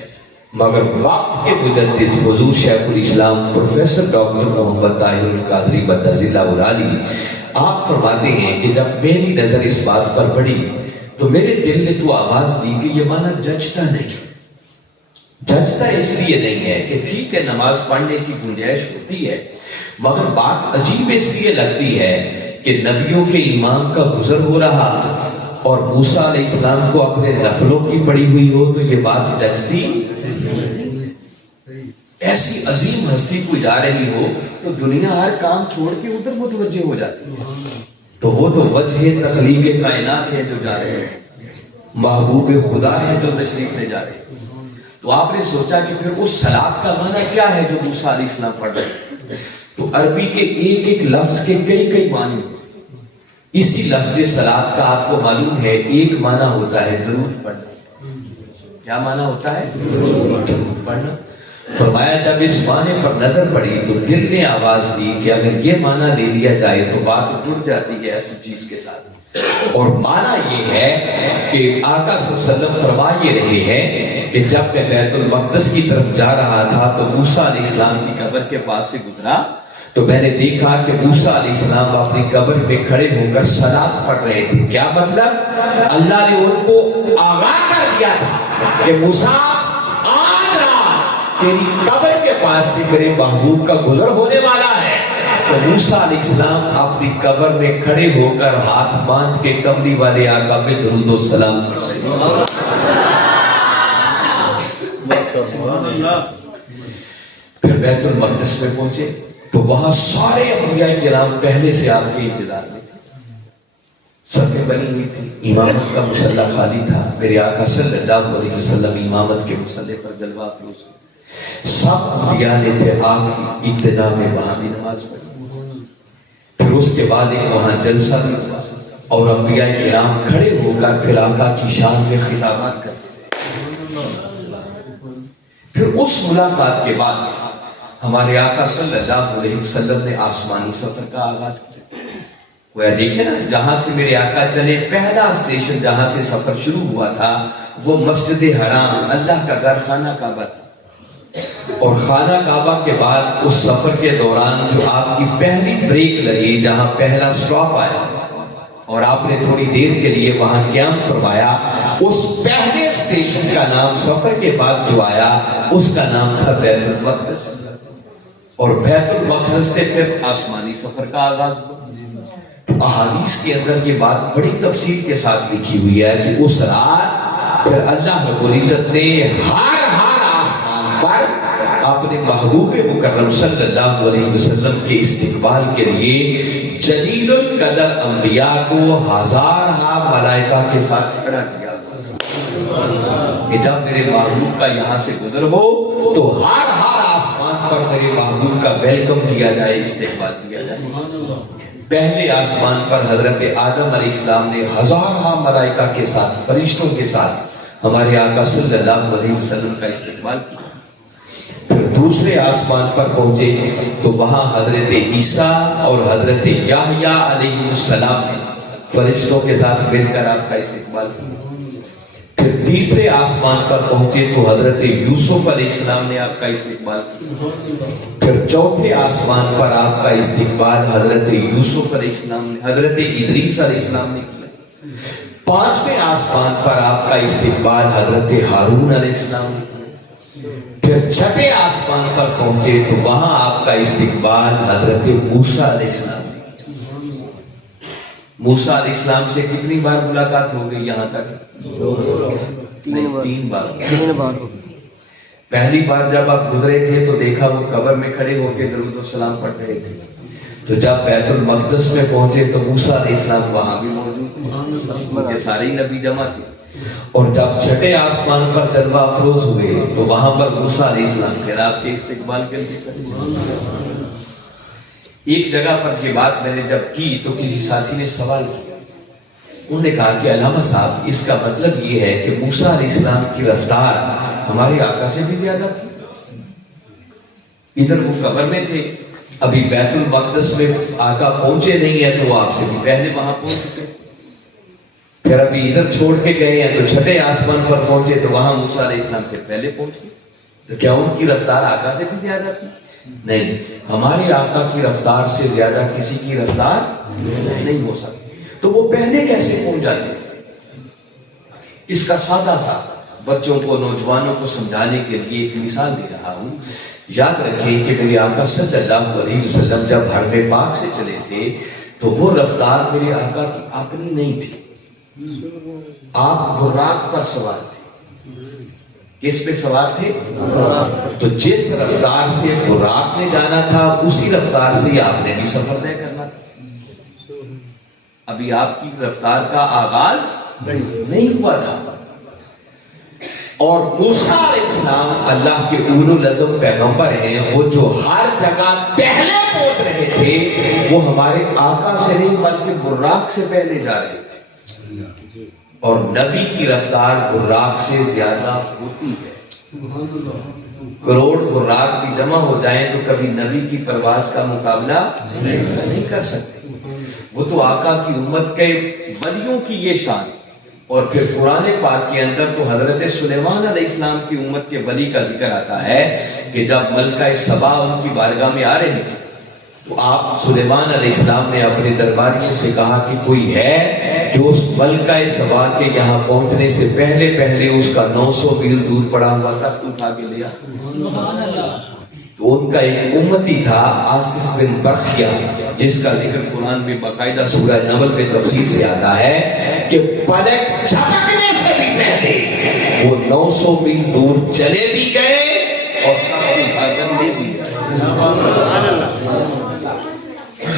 مگر وقت کے مجدد حضور شیخ الاسلام پروفیسر ڈاکٹر محمد طاہر القادری مدثر اللہ العالی آپ فرماتے ہیں کہ جب میری نظر اس بات پر پڑی تو میرے دل نے تو آواز دی کہ یہ معنی جچتا نہیں، جچتا اس لیے نہیں ہے کہ ٹھیک ہے نماز پڑھنے کی گنجائش ہوتی ہے، مگر بات عجیب اس لیے لگتی ہے کہ نبیوں کے امام کا گزر ہو رہا اور موسیٰ علیہ السلام کو اپنے نفلوں کی پڑی ہوئی ہو تو یہ بات جچتی، ایسی عظیم ہستی کو جا رہی ہو تو دنیا ہر کام چھوڑ کے ادھر متوجہ ہو جاتی ہے، تو وہ تو وجہ تخلیق کائنات ہے جو جا رہے ہیں، محبوب خدا ہے جو تشریف لے جا رہے ہیں۔ تو آپ نے سوچا کہ پھر اس صلاۃ کا معنی کیا ہے جو موسیٰ علیہ السلام پڑھ رہے ہیں؟ تو عربی کے ایک ایک لفظ کے کئی کئی معنی، اسی لفظ صلاۃ کا آپ کو معلوم ہے ایک معنی ہوتا ہے درود پڑھنا۔ کیا معنی ہوتا ہے؟ درود پڑھنا۔ فرمایا جب اس معنی پر نظر پڑی تو دل نے آواز دی کہ اگر یہ معنی لے لیا جائے تو بات جڑ جاتی ہے ایسی چیز کے ساتھ، اور معنی یہ ہے کہ آقا صلی اللہ علیہ وسلم فرما یہ رہے ہیں کہ جب میں بیت المقدس کی طرف جا رہا تھا تو موسیٰ علیہ السلام کی قبر کے پاس سے گزرا تو میں نے دیکھا کہ موسیٰ علیہ السلام اپنی قبر میں کھڑے ہو کر صلاۃ پڑھ رہے تھے۔ کیا مطلب؟ اللہ نے ان کو آگاہ کر دیا تھا کہ موسیٰ آج رات تیری قبر کے پاس سے میرے محبوب کا گزر ہونے والا ہے۔ تو موسیٰ علیہ السلام اپنی قبر میں کھڑے ہو کر ہاتھ باندھ کے کملی والے آقا پہ درود و سلام پڑھ رہے ہیں۔ پھر بیت المقدس میں پہنچے تو وہاں سارے انبیاء کرام پہلے سے آپ کے انتظار میں تھے، صفیں بنی ہوئی تھی، امامت کا مصلی خالی تھا، میرے آقا صلی اللہ علیہ وسلم امامت کے مصلی پر جلوہ افروز ہوئے، سب انبیاء نے پھر آخری ابتدا میں وہاں بھی نماز پڑھی، پھر اس کے بعد ایک وہاں جلسہ بھی ہوا اور انبیاء کرام کھڑے ہو کر پھر آقا کی شان میں خطابات کرتے۔ پھر اس ملاقات کے بعد ہمارے آقا صلی اللہ علیہ وسلم نے آسمانی سفر کا آغاز کیا۔ وہ دیکھیں نا، جہاں سے میرے آقا چلے پہلا اسٹیشن جہاں سے سفر شروع ہوا تھا وہ مسجد حرام، اللہ کا گھر خانہ کعبہ تھا، اور خانہ کعبہ کے بعد اس سفر کے دوران جو آپ کی پہلی بریک لگی، جہاں پہلا سٹاپ آیا اور آپ نے تھوڑی دیر کے لیے وہاں قیام فرمایا، اس پہلے اسٹیشن کا نام سفر کے بعد جو آیا اس کا نام تھا بیت المقدس، اور بیت المقدس سے پھر آسمانی سفر کا آغاز ہوا۔ تو احادیث کے اندر یہ بات بڑی تفصیل کے ساتھ لکھی ہوئی ہے کہ اس رات پھر اللہ رب العزت نے ہر آسمان پر اپنے محبوب مکرم صلی اللہ علیہ وسلم کے استقبال کے لیے جلیل القدر انبیاء کو ہزارہ ملائکہ کے ساتھ کھڑا کیا کہ جب میرے محبوب کا یہاں سے گزر ہو تو ہر آسمان پر میرے محبوب کا ویلکم کیا جائے، استقبال کیا جائے۔ پہلے آسمان پر حضرت آدم علیہ السلام نے ہزارہ ملائکہ کے ساتھ، فرشتوں کے ساتھ ہمارے آقا صلی اللہ علیہ وسلم کا استقبال کیا۔ پھر دوسرے آسمان پر پہنچے تو وہاں حضرت عیسیٰ اور حضرت یحییٰ علیہ السلام نے فرشتوں کے ساتھ مل کر آپ کا استقبال کیا۔ پھر تیسرے آسمان پر پہنچے تو حضرت یوسف علیہ السلام نے آپ کا استقبال کیا۔ پھر چوتھے آسمان پر آپ کا استقبال حضرت یوسف علیہ السلام نے، حضرت ادریس علیہ السلام نے کیا۔ پانچویں آسمان پر آپ کا استقبال حضرت ہارون علیہ السلام نے کیا۔ پھر چھٹے آسمان پر پہنچے تو وہاں آپ کا استقبال حضرت موسیٰ علیہ السلام نے کیا۔ موسیٰ علیہ السلام سے کتنی بار ملاقات ہو گئی یہاں تک؟ تین بار۔ پہلی بار جب آپ گزرے تھے تو دیکھا وہ قبر میں کھڑے ہو کے درود و سلام پڑھ رہے تھے، تو جب بیت المقدس میں پہنچے تو موسیٰ علیہ السلام وہاں بھی موجود تھے، سارے نبی جمع تھے، اور جب چھٹے آسمان پر جلوہ افروز ہوئے تو وہاں پر موسیٰ علیہ السلام پھر آپ کے استقبال کے لیے ایک جگہ پر یہ بات میں نے جب کی تو کسی ساتھی نے سوال کیا، انہوں نے کہا کہ علامہ صاحب اس کا مطلب یہ ہے کہ موسیٰ علیہ السلام کی رفتار ہمارے آقا سے بھی زیادہ تھی؟ ادھر وہ قبر میں تھے، ابھی بیت المقدس میں آقا پہنچے نہیں ہیں تو وہ آپ سے بھی پہلے وہاں پہنچ چکے، پھر ابھی ادھر چھوڑ کے گئے ہیں تو چھٹے آسمان پر پہنچے تو وہاں موسیٰ علیہ السلام کے پہلے پہنچ گئے، تو کیا ان کی رفتار آقا سے بھی زیادہ تھی؟ نہیں، ہمارے آقا کی رفتار سے زیادہ کسی کی رفتار نہیں ہو سکتی، تو وہ پہلے کیسے پہنچ جاتے؟ اس کا سادہ سا بچوں کو نوجوانوں کو سمجھانے کے لیے ایک مثال دے رہا ہوں۔ یاد رکھیں کہ میرے آقا صلی اللہ علیہ وسلم جب حرم پاک سے چلے تھے تو وہ رفتار میرے آقا کی اپنی نہیں تھی، آپ براق پر سوار تھے۔ کس پہ سوار تھے؟ تو جس رفتار سے براق نے جانا تھا اسی رفتار سے آپ نے بھی سفر طے کرنا تھا، ابھی آپ کی رفتار کا آغاز نہیں ہوا تھا۔ اور موسیٰ علیہ السلام اللہ کے اولو العزم پیغمبر ہیں، وہ جو ہر جگہ پہلے پہنچ رہے تھے وہ ہمارے آقا سے نہیں بلکہ براق سے پہلے جا رہے تھے، اور نبی کی رفتار براق سے زیادہ ہوتی ہے۔ کروڑ براق بھی جمع ہو جائیں تو کبھی نبی کی پرواز کا مقابلہ نہیں کر سکتے۔ وہ تو آقا کی امت کے ولیوں کی یہ شان، اور پھر قرآن پاک کے اندر تو حضرت سلیمان علیہ السلام کی امت کے ولی کا ذکر آتا ہے کہ جب ملکہ سبا ان کی بارگاہ میں آ رہی تھی تو آپ سلیمان علیہ السلام نے اپنے درباریوں سے کہا کہ کوئی ہے جو اس ملکہ سبا کے یہاں پہنچنے سے پہلے اس کا 900 میل دور پڑا ہوا تھا تو اٹھا کے لیا۔ تو ان کا ایک امتی تھا آصف بن برخیہ، جس کا ذکر قرآن میں باقاعدہ سورہ نمل میں تفصیل سے آتا ہے کہ پلک جھپکنے سے بھی پہلے وہ 900 میل دور چلے بھی گئے اور لے بھی گئے۔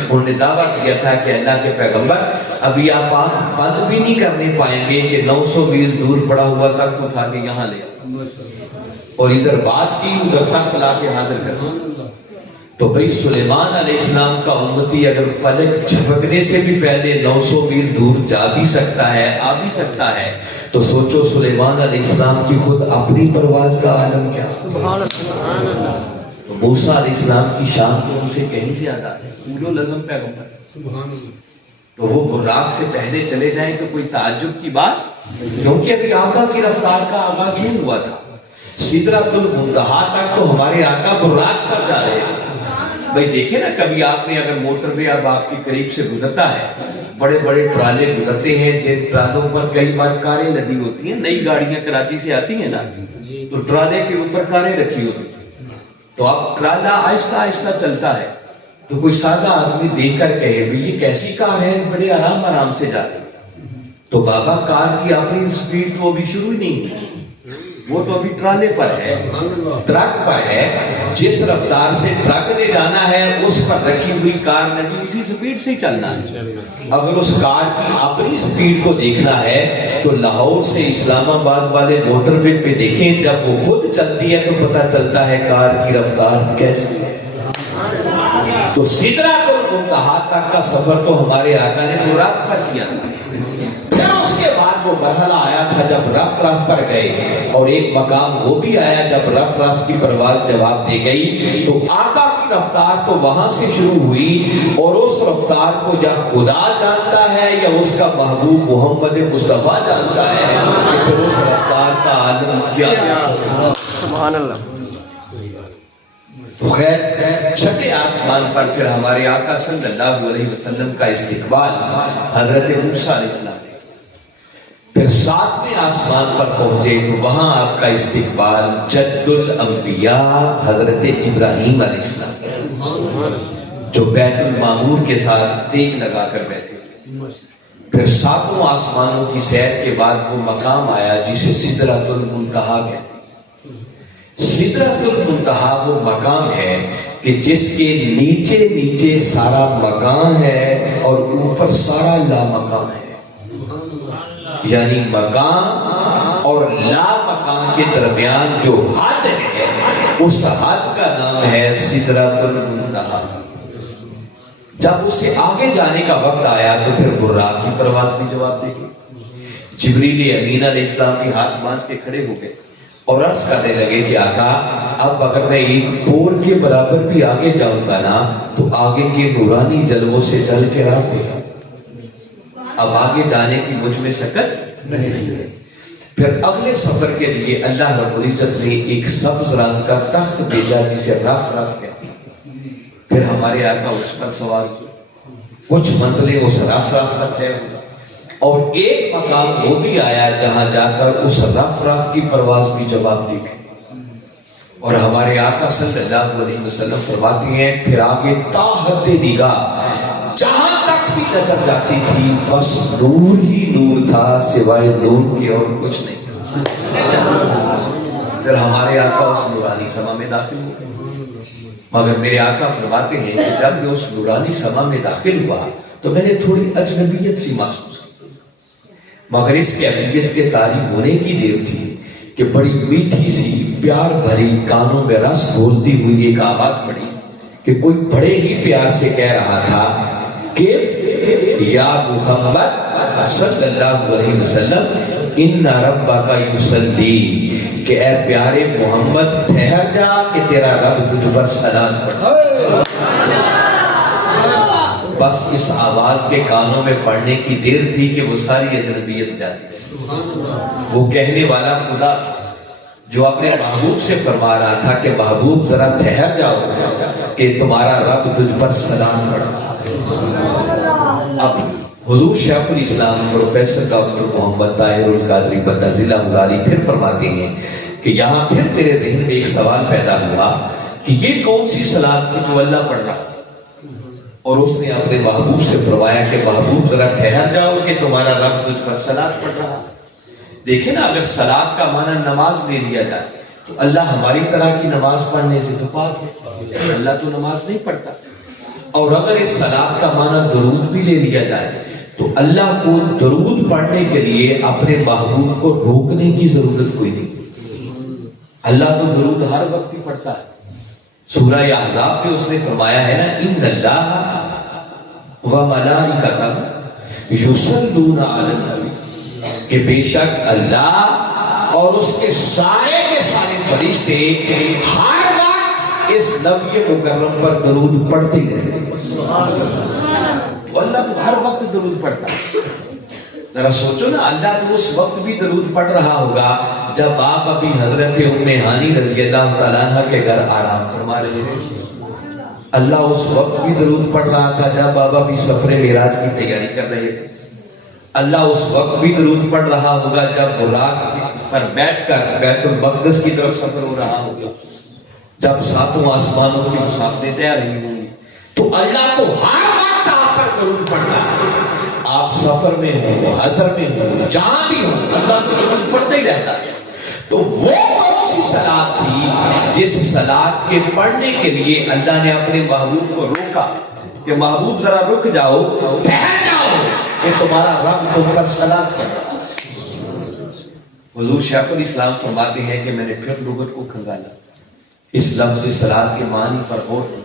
انہوں نے دعویٰ کیا تھا کہ اللہ کے پیغمبر ابھی آپ بند بھی نہیں کرنے پائیں گے کہ 900 میل دور پڑا ہوا تک تو اٹھا کے یہاں لے، اور ادھر بات کی ادھر تخت لا کے حاضر کر دیا۔ تو بھئی سلیمان علیہ السلام کا امتی اگر پلک جھپکنے سے بھی پہلے 900 میل دور جا بھی سکتا ہے، آ بھی سکتا ہے، تو سوچو سلیمان علیہ السلام کی خود اپنی پرواز کا عالم کیا۔ تو موسیٰ علیہ السلام کی شان تو ان سے کہیں زیادہ ہے، اولو العزم پیغمبر، تو وہ براق سے پہلے چلے جائیں تو کوئی تعجب کی بات، کیونکہ ابھی آقا کی رفتار کا آغاز نہیں ہوا تھا۔ سدرۃ المنتہا تک تو ہمارے آقا براق پر جا رہے ہیں۔ بھئی دیکھیں نا، کبھی آپ نے اگر موٹر وے اب آپ کے قریب سے گزرتا ہے، بڑے بڑے ٹرالے گزرتے ہیں جن ٹرالوں پر کئی بار کاریں لدی ہوتی ہیں، نئی گاڑیاں کراچی سے آتی ہیں نا، تو ٹرالے کے اوپر کاریں رکھی ہوتی ہیں، تو اب ٹرالا آہستہ آہستہ چلتا ہے تو کوئی سادہ آدمی دیکھ کر کہے بھی یہ کیسی کار ہے، بڑے آرام سے جاتے، تو بابا کار کی اپنی سپیڈ تو ابھی شروع ہی نہیں ہوئی، وہ تو ابھی ٹرالے پر ہے، ٹرک پر ہے، جس رفتار سے ٹرک نے جانا ہے اس پر رکھی ہوئی کار نے بھی اسی سپیڈ سے چلنا ہے۔ اگر اس کار کی اپنی سپیڈ کو دیکھنا ہے تو لاہور سے اسلام آباد والے موٹر وے پہ دیکھیں، جب وہ خود چلتی ہے تو پتہ چلتا ہے کار کی رفتار کیسی ہے۔ تو سدرۃ المنتہا تک کا سفر تو ہمارے آقا نے براق پر کیا تھا، پھر اس کے بعد وہ مرحلہ آیا تھا جب رف پر گئے، اور ایک مقام وہ بھی آیا جب رف کی پرواز جواب دے گئی، تو آقا کی رفتار تو وہاں سے شروع ہوئی، اور اس رفتار کو یا خدا جانتا ہے یا اس کا محبوب محمد مصطفیٰ جانتا ہے کہ پھر اس رفتار کا عالم کیا ہے۔ سبحان اللہ۔ تو خیر چھٹے آسمان پر پھر ہمارے آقا صلی اللہ علیہ وسلم کا استقبال حضرت موسیٰ علیہ السلام نے، پھر 7ویں آسمان پر پہنچے تو وہاں آپ کا استقبال جد الانبیاء حضرت ابراہیم علیہ السلام جو بیت المعمور کے ساتھ ٹیک لگا کر بیٹھے، پھر 7 آسمانوں کی سیر کے بعد وہ مقام آیا جسے سدرۃ المنتہا کہتے ہیں۔ سدرۃ المنتہا وہ مقام ہے کہ جس کے نیچے سارا مکان ہے اور اوپر سارا لا مکان ہے، یعنی مکان اور لا مکان کے درمیان جو حد ہے اس حد کا نام ہے سدرۃ المنتہا۔ جب اس سے آگے جانے کا وقت آیا تو پھر براق کی پرواز بھی جواب دے گی. جبریل امین علیہ السلام کے ہاتھ باندھ کے کھڑے ہو گئے اور عرض کرنے لگے کہ آقا اب اگر میں ایک پور کے برابر بھی آگے جاؤں گا نا تو آگے کے نورانی جلووں سے ڈل کے رہ گیا. اب آگے جانے کی مجھ میں سکت نہیں. پھر اگلے سفر کے لیے اللہ رب العزت نے ایک سبز رنگ کا تخت بھیجا جسے رف رف کہتے ہیں. پھر ہمارے آقا اس پر سوار ہوئے، کچھ منزلیں اس رف رف پر طے ہوئی اور ایک مقام وہ بھی آیا جہاں جا کر اس رف رف کی پرواز بھی جواب دی گئی. اور ہمارے آقا صلی اللہ علیہ وسلم فرماتے ہیں پھر آگے تا حد نگاہ جہاں تک بھی نظر جاتی تھی بس نور ہی نور تھا، سوائے نور کے اور کچھ نہیں. پھر ہمارے آقا اس نورانی سما میں داخل ہوئے. مگر میرے آقا فرماتے ہیں کہ جب میں اس نورانی سما میں داخل ہوا تو میں نے تھوڑی اجنبیت سی محسوس کی، مگر اس کیفیت کے طاری ہونے کی دیر تھی کہ بڑی میٹھی سی پیار بھری کانوں میں رس گھولتی ہوئی ایک آواز پڑی کہ کوئی بڑے ہی پیار سے کہہ رہا تھا کہ یا محمد صلی اللہ علیہ وسلم ان ربک یصلی، کہ اے پیارے محمد ٹھہر جا کہ تیرا رب تجھ پر سلام پڑھے. بس اس آواز کے کانوں میں پڑھنے کی دیر تھی کہ وہ ساری اجنبیت جاتی. وہ کہنے والا خدا تھا جو اپنے محبوب سے فرما رہا تھا کہ محبوب ذرا ٹھہر جاؤ کہ تمہارا رب تجھ پر سلام پڑھے. اب حضور شیخ الاسلام پروفیسر ڈاکٹر محمد طاہر القادری بتازلہ مداری پھر فرماتے ہیں کہ یہاں پھر میرے ذہن میں ایک سوال پیدا ہوا کہ یہ کون سی صلاۃ سے جو اللہ پڑھ رہا. اور اس نے اپنے محبوب سے فرمایا کہ محبوب ذرا ٹھہر جاؤ کہ تمہارا رب تجھ پر صلاۃ پڑھ رہا. دیکھیں نا، اگر صلاۃ کا معنی نماز لے لیا جائے تو اللہ ہماری طرح کی نماز پڑھنے سے تو پاک ہے، اللہ تو نماز نہیں پڑھتا. اور اگر اس صلاۃ کا معنی درود بھی لے لیا جائے تو اللہ کو درود پڑھنے کے لیے اپنے محبوب کو روکنے کی ضرورت کوئی نہیں. اللہ تو درود ہر وقت ہی پڑھتا ہے. سورہ احزاب میں اس نے فرمایا ہے نا ان اللہ و ملائکتہ یصلون علی النبی، کہ بے شک اللہ اور اس کے سارے فرشتے ہر وقت اس نبی مکرم پر درود پڑھتے ہی رہتے ہیں. اللہ تو ہر وقت درود پڑھتا ہے. ذرا سوچو نا، اللہ تو اس وقت بھی درود پڑھ رہا ہوگا جب آپ ابھی حضرت ام ہانی رضی اللہ تعالیٰ عنہ کے گھر آرام فرما رہے ہیں. اللہ اس وقت بھی درود پڑھ رہا تھا جب آپ ابھی سفر معراج کی تیاری کر رہے تھے. اللہ اس وقت بھی درود پڑھ رہا ہوگا جب براق پر بیٹھ کر بیت المقدس کی طرف سفر ہو رہا ہوگا، جب ساتوں آسمانوں کی مسافریں طے رہی ہوں گی. تو اللہ تو ہر وقت آپ پر درود پڑھتا ہے. آپ سفر میں ہوں، حضر میں ہوں، جہاں بھی ہوں، اللہ تو درود پڑھتا ہی رہتا ہے. تو وہ کون سی صلاۃ تھی جس صلاۃ کے پڑھنے کے لیے اللہ نے اپنے محبوب کو روکا کہ محبوب ذرا رک جاؤ، ٹھہر جاؤ کہ تمہارا رب تم پر صلاۃ پڑھ رہا ہے. حضور شیخ الاسلام فرماتے ہیں کہ میں نے پھر لغت کو کھنگالا، اس لفظ صلاۃ کے معنی پر غور کیا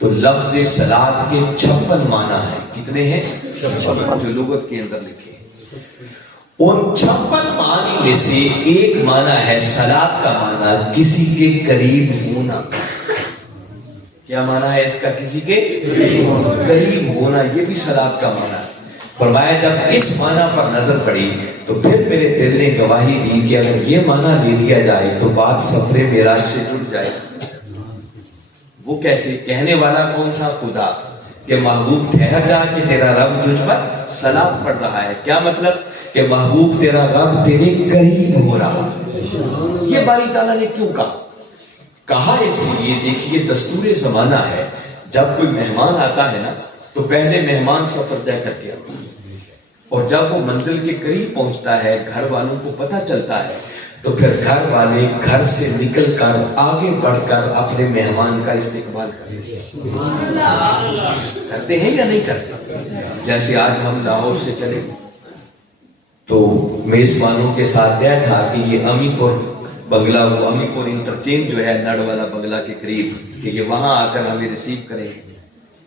تو لفظ صلاۃ کے 56 معنی ہیں. کتنے ہیں؟ 56 جو لغت کے اندر لکھے. ان 56 معنی میں سے ایک معنی ہے صلاۃ کا معنی کسی کے قریب ہونا. کیا معنی ہے اس کا؟ کسی کے قریب ہونا، یہ بھی صلاۃ کا معنی ہے. فرمایا جب اس معنی پر نظر پڑی تو پھر میرے دل نے گواہی دی کہ اگر یہ معنی لے لیا جائے تو بات سفر معراج سے جڑ جائے. وہ کیسے؟ کہنے والا کون تھا؟ خدا. کہ محبوب ٹھہر جا کہ تیرا رب تجھ پر صلاۃ پڑھ رہا ہے. کیا مطلب؟ کہ محبوب تیرا رب تیرے قریب ہو رہا ہے. یہ باری تعالیٰ نے کیوں کہا اس لیے دیکھیے دستور زمانہ ہے، جب کوئی مہمان آتا ہے نا تو پہلے مہمان سفر طے کر کے آتا ہے، اور جب وہ منزل کے قریب پہنچتا ہے گھر والوں کو پتہ چلتا ہے تو پھر گھر والے گھر سے نکل کر آگے بڑھ کر اپنے مہمان کا استقبال کرتے ہیں یا نہیں کرتے؟ جیسے آج ہم لاہور سے چلے تو میزبانوں کے ساتھ طے تھا کہ یہ امی پور بنگلہ، وہ امی پور انٹرچینج جو ہے نڑ والا بنگلہ کے قریب، کہ یہ وہاں آ کر ہمیں ریسیو کریں.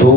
2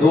2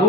2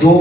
2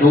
2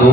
2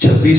26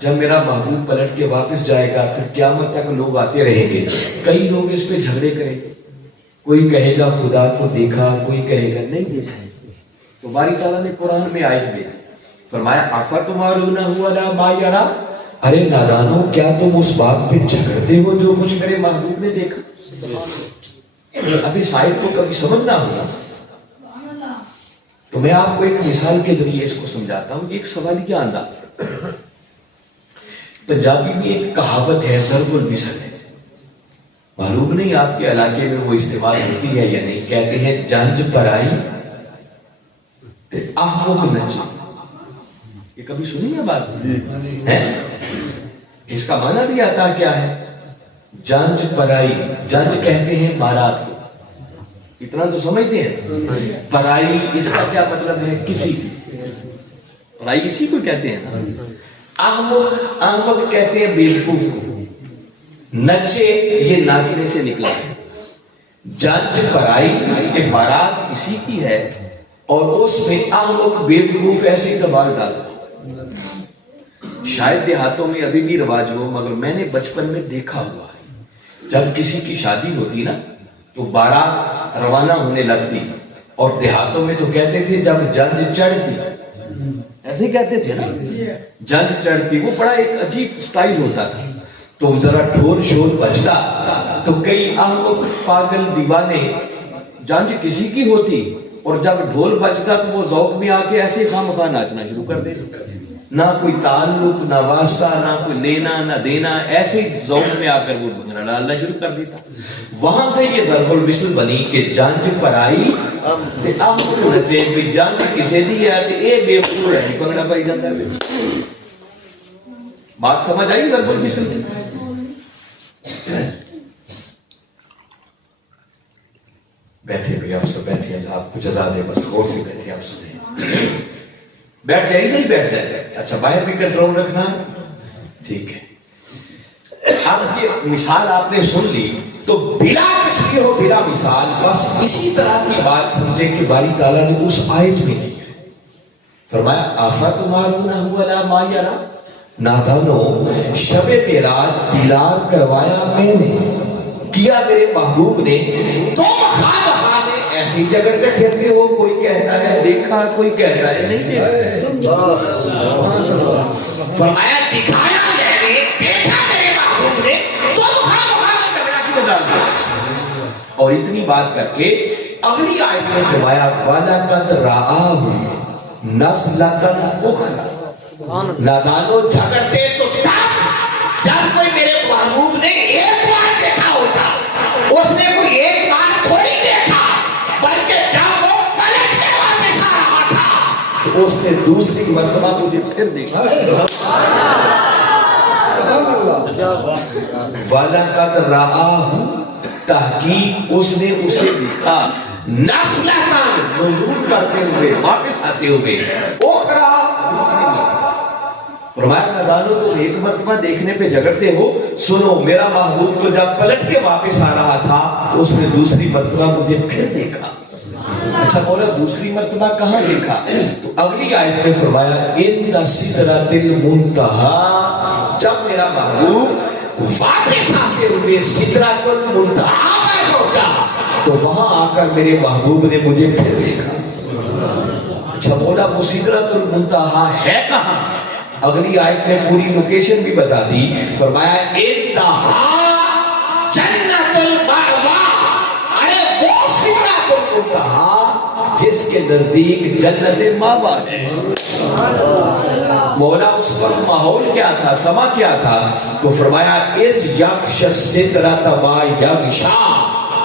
جب میرا محبوب پلٹ کے واپس جائے گا پھر قیامت تک لوگ آتے رہیں گے، کئی لوگ اس پہ جھگڑے کریں گے، کوئی کہے گا خدا کو دیکھا، کوئی کہے گا نہیں دیکھا۔ تو باری تعالیٰ نے قرآن میں آیت بھیجی، فرمایا افتمارونہ علی ما یری، ارے نادانو کیا تم اس بات پہ جھگڑتے ہو جو کچھ میرے محبوب نے دیکھا؟ ابھی صاحب کو کبھی سمجھنا ہوگا، تو میں آپ کو ایک مثال کے ذریعے اس کو سمجھاتا ہوں، ایک سوالیہ انداز ہے۔ پنجابی میں ایک کہاوت ہے ضرب المثل ہے، معلوم نہیں آپ کے علاقے میں وہ استعمال ہوتی ہے یا نہیں، کہتے ہیں جنج پرائی تے احمق نچ۔ یہ کبھی سنی ہے بات ہے؟ اس کا معنی بھی آتا کیا ہے؟ جنج پرائی، جنج کہتے ہیں بارات کو، اتنا تو سمجھتے ہیں۔ پرائی اس کا کیا مطلب ہے؟ کسی کی، پرائی کسی کو کہتے ہیں۔ احمق، احمق کہتے ہیں بیوقوف کو۔ نچے یہ ناچنے سے نکلا ہے۔ جنج پرائی یہ بارات کسی کی ہے اور اس میں احمق بیوقوف ایسے کبال ڈالتا۔ شاید دیہاتوں میں ابھی بھی رواج ہو، مگر میں نے بچپن میں دیکھا ہوا ہے، جب کسی کی شادی ہوتی نا تو بارات روانہ ہونے لگتی، اور دیہاتوں میں تو کہتے تھے جب جنج چڑھتی، ایسے کہتے تھے نا، جنج چڑھتی، وہ بڑا ایک عجیب سٹائل ہوتا تھا۔ تو ذرا ڈھول شول بجتا تو کئی احمق پاگل دیوانے، جنج کسی کی ہوتی اور جب ڈھول بجتا تو وہ ذوق میں آ کے ایسے خواہ ناچنا شروع کر دیتے، نہ کوئی تعلق، نہ واسطہ، نہ کوئی لینا نہ دینا، ایسے ذوق میں آ کر وہ بھنگڑا ڈالنا شروع کر دیتا۔ وہاں سے یہ ضرب المثل بنی کہ جنج پرائی تے احمق نچے، بھی جنج کسے دی ہے تے اے بے وقوف ہے بھنگڑا پائی جاتا ہے۔ بات سمجھ آئی ضرب المثل؟ بیٹھے بھی آپ سب بیٹھے، اللہ آپ کو جزا دے، بس غور سے بیٹھے، آپ سنیں، بیٹھ جائیے نہیں بیٹھ جائے، اچھا باہر بھی کنٹرول رکھنا، ٹھیک ہے۔ اب یہ مثال آپ نے سن لی تو بلا تشبیہ و بلا مثال بس اسی طرح کی بات سمجھے کہ باری تعالیٰ نے اس آیت میں کی ہے۔ فرمایا افتمارونہ علی ما یری، نادانو شب معراج دیدار کروایا میں نے، کیا میرے محبوب نے، تم خواہ میں ایسی جگہ پہ پھرتے ہو، کوئی کہتا ہے دیکھا، کوئی کہتا ہے نہیں دیکھا۔ فرمایا دکھایا میں نے، دیکھا میرے محبوب نے، تم خواہ میں جھگڑا کیوں ڈال دیا؟ اور اتنی بات کر کے اگلی آیت میں فرمایا وَلَقَدْ رَآهُ نَزْلَةً أُخْرَىٰ، نادانو جھگڑتے تو تب جب کوئی میرے محبوب نے ایک بار دیکھا ہوتا، اس نے کوئی ایک بار تھوڑی دیکھا، بلکہ جب وہ پلٹ کے واپس آ رہا تھا تو اس نے دوسری مرتبہ مجھے پھر دیکھا۔ وَلَقَدْ رَآهُ، تحقیق اس نے اسے دیکھا، نَزْلَةً، نزول کرتے ہوئے، واپس آتے ہوئے، اخرى، فرمایا نادانو تم ایک مرتبہ دیکھنے پہ جھگڑتے ہو، سنو میرا محبوب تو جب پلٹ کے واپس آ رہا تھا تو اس نے دوسری مرتبہ مجھے پھر دیکھا۔ اچھا مولا دوسری مرتبہ کہاں دیکھا؟ تو اگلی آیت میں فرمایا عند سدرۃ المنتہی، جب میرا محبوب واپس آتے ہوئے سدرۃ المنتہی پر پہنچا تو وہاں آ کر میرے محبوب نے مجھے پھر دیکھا۔ اچھا مولا وہ سدرۃ المنتہی ہے کہاں؟ اگلی آیت نے پوری لوکیشن بھی بتا دی، فرمایا انتہا جنت المأویٰ، ارے وہ سدرۃ المنتہی جس کے نزدیک جنت مأویٰ ہے۔ مولا اس وقت ماحول کیا تھا، سما کیا تھا؟ تو فرمایا اذ یغشی السدرۃ ما یغشی،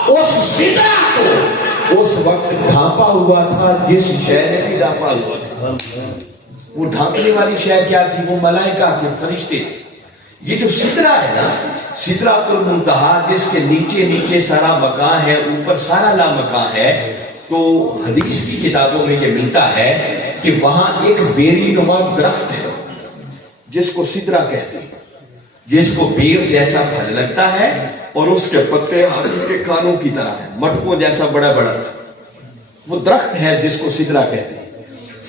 اس سدرہ کو اس وقت ڈھانپا ہوا تھا جس شے نے بھی ڈھانپا ہوا تھا۔ وہ ڈھانپنے والی شے کیا تھی؟ وہ ملائکہ تھے، فرشتے تھے۔ یہ جو سدرہ ہے نا، سدرۃ المنتہی جس کے نیچے نیچے سارا مکان ہے، اوپر سارا لا مکان ہے، تو حدیث کی کتابوں میں یہ ملتا ہے کہ وہاں ایک بیری نما درخت ہے جس کو سدرہ کہتے ہیں، جس کو بیر جیسا پھل لگتا ہے اور اس کے پتے ہاتھی کے کانوں کی طرح ہیں، مٹکوں جیسا بڑا بڑا، وہ درخت ہے جس کو سدرہ کہتے ہیں۔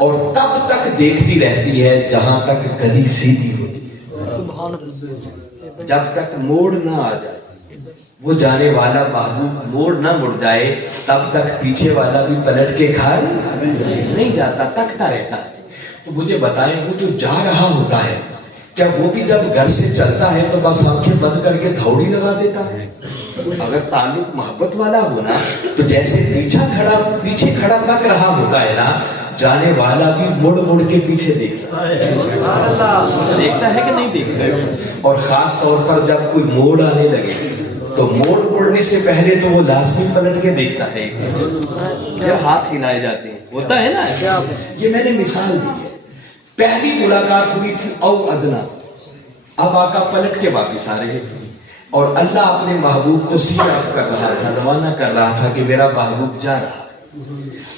اور تب تک دیکھتی رہتی ہے جہاں تک گلی سیدھی ہوتی ہے، جب تک موڑ نہ آ جائے، وہ جانے والا محبوب موڑ نہ مڑ جائے تب تک پیچھے والا بھی پلٹ کے گھر نہیں جاتا، تکتا رہتا ہے۔ تو مجھے بتائیں، وہ جو جا رہا ہوتا ہے کیا وہ بھی جب گھر سے چلتا ہے تو بس آنکھیں بند کر کے تھوڑی لگا دیتا ہے؟ اگر تعلق محبت والا ہونا تو جیسے پیچھے کھڑا تک رہا ہوتا ہے نا، جانے والا بھی مڑ مڑ کے پیچھے دیکھتا ہے، دیکھتا ہے کہ نہیں دیکھتا ہے؟ اور خاص طور پر جب کوئی موڑ آنے لگے تو موڑ مڑنے سے پہلے تو وہ لازمی پلٹ کے دیکھتا ہے، جب ہاتھ ہلائے جاتے ہیں ہوتا ہے نا ایسا۔ یہ میں نے مثال دی ہے، پہلی ملاقات ہوئی تھی او ادنا، اب آقا پلٹ کے واپس آ رہے تھے اور اللہ اپنے محبوب کو سیرت کر رہا تھا، روانہ کر رہا تھا کہ میرا محبوب جا رہا ہے۔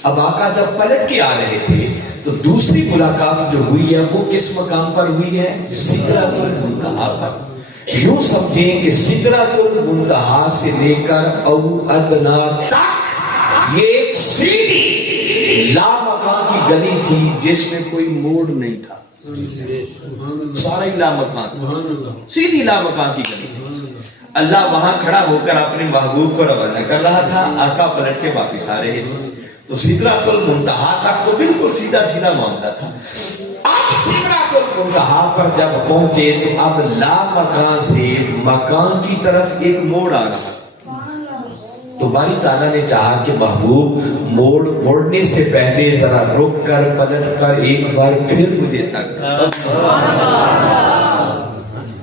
اب آقا جب پلٹ کے آ رہے تھے تو دوسری ملاقات جو ہوئی ہے وہ کس مقام پر ہوئی ہے؟ سدرۃ المنتہا پر۔ یوں سمجھیں کہ سدرۃ المنتہا سے لے کر او ادنا تک یہ ایک سیدھی لامکان کی گلی تھی جس میں کوئی موڑ نہیں تھا، سارا ہی لامکان، سیدھی لامکان کی گلی۔ اللہ وہاں کھڑا ہو کر اپنے محبوب کو روانہ کر رہا تھا، آقا پلٹ کے واپس آ رہے تھے، تو سدرۃ المنتہا تک تو بالکل سیدھا سیدھا معاملہ تھا۔ اب سدرۃ المنتہا پر جب پہنچے تو اب لامکان سے مکان کی طرف ایک موڑ آ رہا، تو باری تعالیٰ نے چاہا کہ محبوب موڑنے سے پہلے ذرا رک کر پلٹ کر ایک بار پھر مجھے تک۔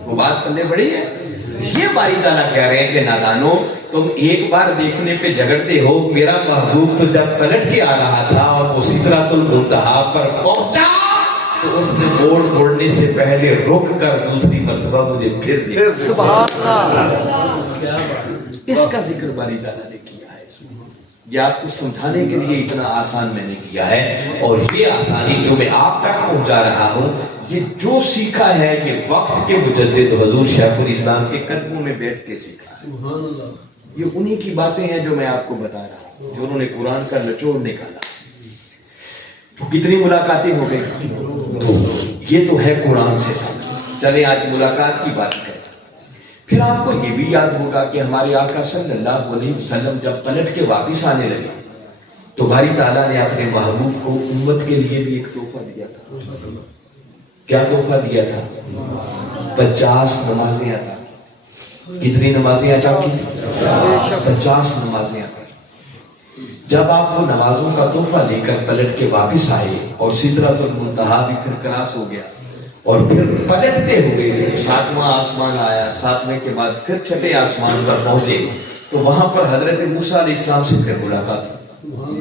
وہ بات پلے بڑی ہے۔ یہ باری تعالیٰ کہہ رہے ہیں کہ نادانو، تم ایک بار دیکھنے پہ جھگڑتے ہو، میرا محبوب تو جب پلٹ کے آ رہا تھا اور وہ سدرۃ المنتہا پر پہنچا تو اس نے موڑنے سے پہلے رک کر دوسری مرتبہ مجھے پھر دیکھا۔ سبحان اللہ، اس کا ذکر باری تعالیٰ نے کیا ہے۔ یہ آپ کو سمجھانے کے لیے اتنا آسان میں نے کیا ہے، اور یہ آسانی جو میں آپ تک پہنچا رہا ہوں، یہ جو سیکھا ہے یہ وقت کے مجدد حضور شیخ الاسلام کے قدموں میں بیٹھ کے سیکھا ہے۔ یہ انہی کی باتیں ہیں جو میں آپ کو بتا رہا ہوں، جو انہوں نے قرآن کا نچوڑ نکالا۔ تو کتنی ملاقاتیں ہو گئی؟ تو یہ تو ہے قرآن سے ساتھ۔ چلیں آج ملاقات کی بات کریں۔ پھر آپ کو یہ بھی یاد ہوگا کہ ہمارے آقا صلی اللہ علیہ وسلم جب پلٹ کے واپس آنے لگے تو باری تعالیٰ نے اپنے محبوب کو امت کے لیے بھی ایک تحفہ دیا تھا۔ کیا تحفہ دیا تھا؟ 50 نمازیں عطا۔ کتنی نمازیں عطا کی؟ 50 نمازیں عطا۔ جب آپ وہ نمازوں کا تحفہ لے کر پلٹ کے واپس آئے اور سدرۃ المنتہا بھی پھر کراس ہو گیا اور پھر پلٹتے ہوئے 7واں آسمان آیا، 7ویں کے بعد پھر 6 آسمان پر پہنچے تو وہاں پر حضرت موسیٰ علیہ السلام سے پھر ملاقات ہوئی۔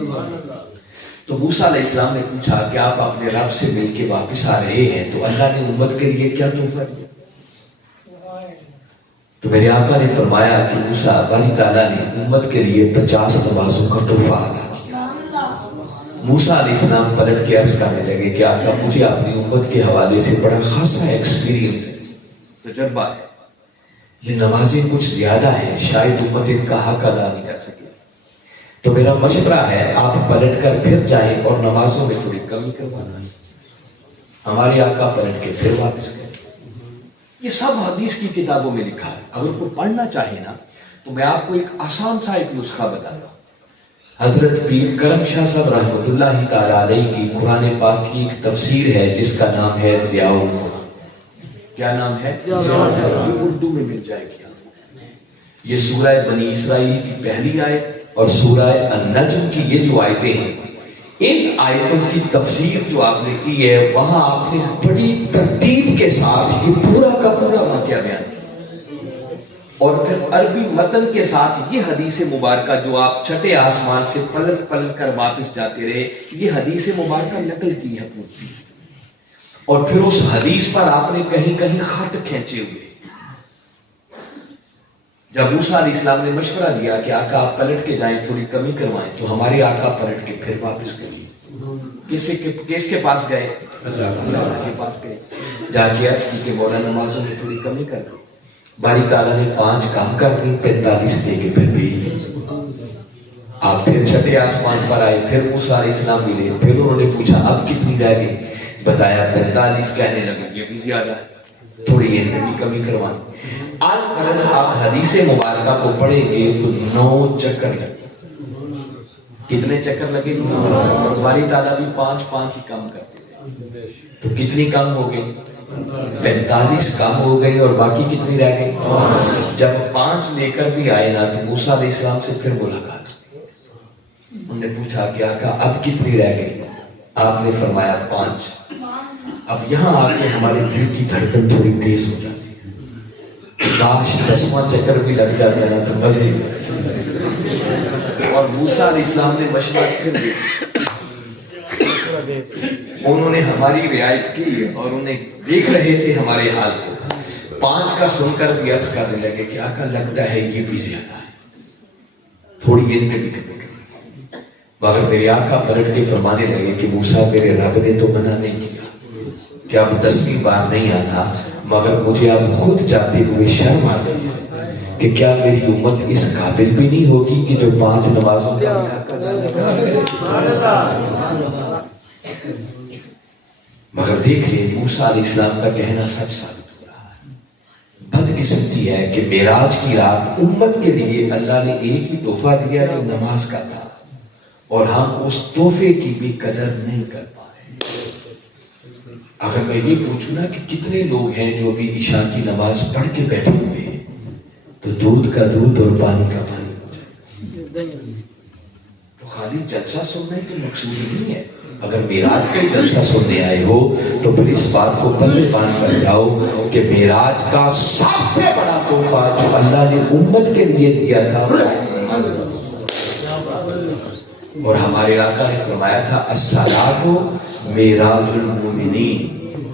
تو موسیٰ علیہ السلام نے پوچھا کہ آپ اپنے رب سے مل کے واپس آ رہے ہیں تو اللہ نے امت کے لیے کیا تحفہ دیا؟ تو میرے آقا نے فرمایا کہ موسیٰ، باری تعالیٰ نے امت کے لیے 50 نمازوں کا تحفہ عطا کیا۔ موسیٰ علیہ السلام پلٹ کے عرض کرنے لگے کہ آقا مجھے اپنی امت کے حوالے سے بڑا خاصا ایکسپیرینس ہے، تجربہ ہے، یہ نمازیں کچھ زیادہ ہیں، شاید امت ان کا حق ادا نہیں کر سکے، تو میرا مشورہ ہے آپ پلٹ کر پھر جائیں اور نمازوں میں تھوڑی کمی کروانا۔ ہمارے آقا پلٹ کے پھر واپس گئے۔ یہ سب حدیث کی کتابوں میں لکھا ہے، اگر کوئی پڑھنا چاہے نا تو میں آپ کو ایک آسان سا ایک نسخہ بتاتا ہوں۔ حضرت پیر کرم شاہ صاحب رحمۃ اللہ تعالی علیہ کی قرآن پاک کی ایک تفسیر ہے جس کا نام ہے ضیاء القرآن۔ کیا نام ہے؟ یہ اردو میں مل جائے گی۔ یہ سورہ بنی اسرائیل کی پہلی آیت اور سورہ النجم کی یہ جو آیتیں ہیں، ان آیتوں کی تفسیر جو آپ نے کی ہے وہاں آپ نے بڑی ترتیب کے ساتھ یہ پورا کا پورا واقعہ بیان کیا، اور پھر عربی متن کے ساتھ یہ حدیث مبارکہ جو آپ 6 آسمان سے پلٹ کر واپس جاتے رہے، یہ حدیث مبارکہ نقل کی ہے پوری، اور پھر اس حدیث پر آپ نے کہیں کہیں خط کھینچے ہوئے۔ جب موسیٰ علیہ السلام نے مشورہ دیا کہ آقا آپ پلٹ کے جائیں تھوڑی کمی کروائیں، تو ہمارے آقا پلٹ کے پھر واپس گئے۔ کس کے پاس گئے؟ اللہ کے پاس گئے، جا کے عرض کی کہ مولا نمازوں میں تھوڑی کمی کر دو۔ باری تعالیٰ نے 5 کام کر دی، 45 دے کے پھر بھیج دی۔ آپ پھر چھٹے آسمان پر آئے، پھر موسیٰ علیہ السلام ملے، پھر انہوں نے پوچھا اب کتنی رہ گئی؟ بتایا 45۔ کہنے لگے یہ بھی زیادہ ہے، تھوڑی ان میں بھی کمی کروائیں۔ الغرض آپ حدیث مبارکہ کو پڑھیں گے تو 9 چکر لگے۔ کتنے چکر لگے؟ باری تعالیٰ بھی 5 ہی کم کرتے تھے، تو کتنی کم ہو گئی؟ 45 کم ہو گئی، اور باقی کتنی رہ گئی؟ جب 5 لے کر بھی آئے نا تو موسیٰ علیہ السلام سے پھر ملاقات، انہوں نے پوچھا کہ آقا اب کتنی رہ گئی؟ آپ نے فرمایا 5۔ اب یہاں آ کے ہمارے دل کی دھڑکن تھوڑی تیز ہو جاتی ہے، کاش 10واں چکر بھی لگ جاتا ہے تو مزے اور موسیٰ علیہ السلام نے مشورہ پھر دیا، انہوں نے ہماری رعایت کی اور انہیں دیکھ رہے تھے ہمارے حال کو، 5 کا سن کر بھی عرض کرنے لگے کہ آقا لگتا ہے یہ بھی زیادہ ہے، تھوڑی ان میں بھی کمی کریں۔ مگر میرے آقا پلٹ کے فرمانے لگے کہ موسیٰ میرے رب نے تو منع نہیں کیا کہ اب 10ویں بار نہیں آنا، مگر مجھے اب خود جاتے ہوئے شرم آ گئی کہ کیا میری امت اس قابل بھی نہیں ہوگی کہ جو 5 نمازوں کا مگر دیکھ لیں موسیٰ علیہ السلام کا کہنا سچ ثابت ہو رہا ہے۔ بدقسمتی ہے کہ معراج کی رات امت کے لیے اللہ نے ایک ہی تحفہ دیا جو نماز کا تھا، اور ہم اس تحفے کی بھی قدر نہیں کر پائے۔ اگر میں یہ پوچھوں نا کہ کتنے لوگ ہیں جو ابھی عشاء کی نماز پڑھ کے بیٹھے ہوئے ہیں تو دودھ کا دودھ اور پانی کا پانی ہو جائے، تو خالی جلسہ سننے کے مقصود نہیں ہے۔ اگر معراج کا جلسہ سننے آئے ہو تو پھر اس بات کو پلے باندھ کر جاؤ کہ معراج کا سب سے بڑا تحفہ جو اللہ نے امت کے لیے دیا تھا، اور ہمارے آقا نے فرمایا تھا الصلاۃ معراج المومنین،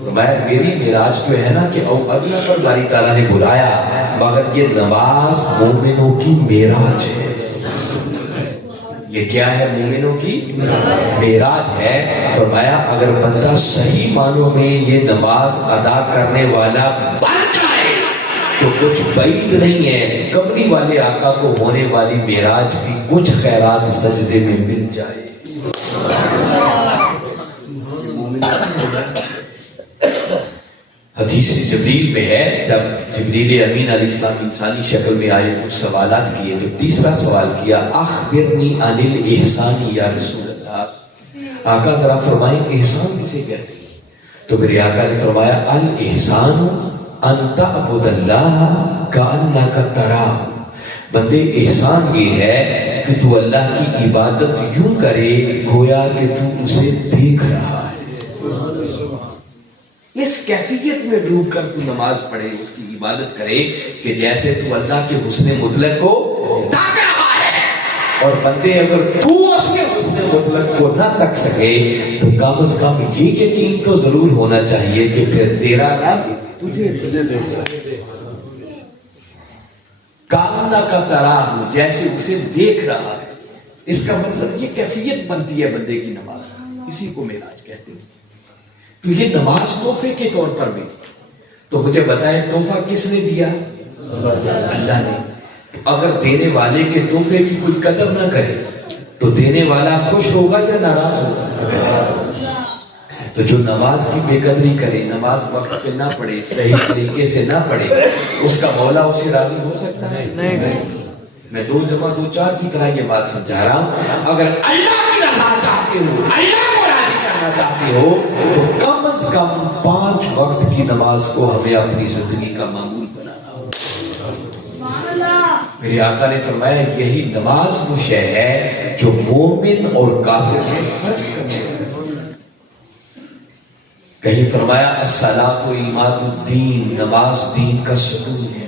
فرمایا میری معراج جو ہے نا کہ اگلا پر باری تعالیٰ نے بلایا، مگر یہ نماز مومنوں کی معراج ہے۔ یہ کیا ہے؟ مومنوں کی معراج ہے۔ فرمایا اگر بندہ صحیح معنوں میں یہ نماز ادا کرنے والا بن جائے تو کچھ بعید نہیں ہے کملی والے آقا کو ہونے والی معراج کی کچھ خیرات سجدے میں مل جائے۔ حدیث جبریل میں ہے، جب جبریل امین علیہ السلام انسانی شکل میں آئے کچھ سوالات کیے تو تیسرا سوال کیا اخبرنی عن الاحسان یا رسول اللہ، آقا ذرا فرمائیں احسان کسے کہتے ہیں؟ تو میرے آقا نے فرمایا الاحسان ان تعبد اللہ کانک تراہ، بندے احسان یہ ہے کہ تو اللہ کی عبادت یوں کرے گویا کہ تو اسے دیکھ رہا ہے۔ اس کیفیت میں ڈوب کر تو نماز پڑھے، اس کی عبادت کرے کہ جیسے تو اللہ کے حسن مطلق کو تک رہا ہے۔ اور بندے اگر تو اس کے حسن مطلق کو نہ تک سکے تو کم از کم یہ یقین تو ضرور ہونا چاہیے کہ پھر تیرا رب تجھے کاننا کا طرح جیسے اسے دیکھ رہا ہے۔ اس کا مطلب یہ کیفیت بنتی ہے بندے کی نماز، اسی کو معراج کہتے ہیں۔ تو یہ نماز تحفے کے طور پر بھی، تو مجھے بتائیں تحفہ کس نے دیا؟ اللہ نے۔ اگر دینے والے کے تحفے کی کوئی قدر نہ کرے تو دینے والا خوش ہوگا یا ناراض ہوگا؟ تو جو نماز کی بے قدری کرے، نماز وقت پہ نہ پڑھے، صحیح طریقے سے نہ پڑھے، اس کا مولا اسے راضی ہو سکتا ہے؟ نہیں۔ میں 2 جمع 2 4 کی طرح یہ بات سمجھا رہا ہوں۔ اگر اللہ کی رضا چاہتے ہو، اللہ کو راضی کرنا چاہتے ہو تو کم از کم 5 وقت کی نماز کو ہمیں اپنی زندگی کا معمول بنانا ہو۔ میرے آقا نے فرمایا یہی نماز وہ شے ہے جو مومن اور کافر میں فرق کرنے والی ہے۔ کہیں فرمایا الصلاۃ عماد الدین، نماز دین کا ستون ہے۔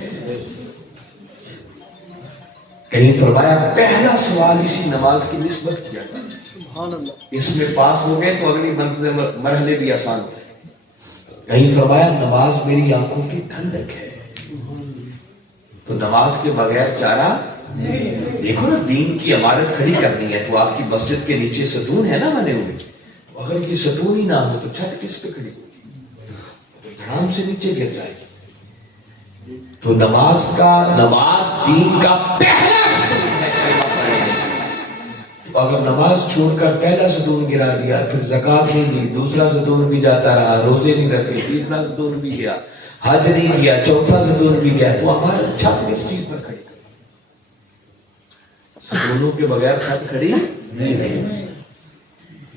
کہیں فرمایا پہلا سوال اسی نماز کی نسبت کیا جاتا ہے، اس میں پاس ہو گئے تو اگلی مرحلے بھی آسان ہو گئے۔ کہیں فرمایا نماز میری آنکھوں کی ٹھنڈک ہے۔ تو نماز کے بغیر چارہ دیکھو نا، دین کی عمارت کھڑی کرنی ہے تو آپ کی مسجد کے نیچے ستون ہے نا بنے ہوئے، تو اگر یہ ستون ہی نہ ہو تو چھت کس پہ کھڑی ہوگی؟ دھڑام سے نیچے گر جائے گی۔ تو نماز دین کا پہلا ستون ہے، اگر نماز چھوڑ کر پہلا ستون گرا دیا، پھر زکوٰۃ نہیں دی، دوسرا ستون بھی جاتا رہا، روزے نہیں رکھے، تیسرا ستون بھی گیا، حج نہیں کیا، چوتھا ستون بھی گیا، تو ہمارا چھت کس چیز پر کھڑی؟ ستونوں کے بغیر چھت کھڑی نہیں۔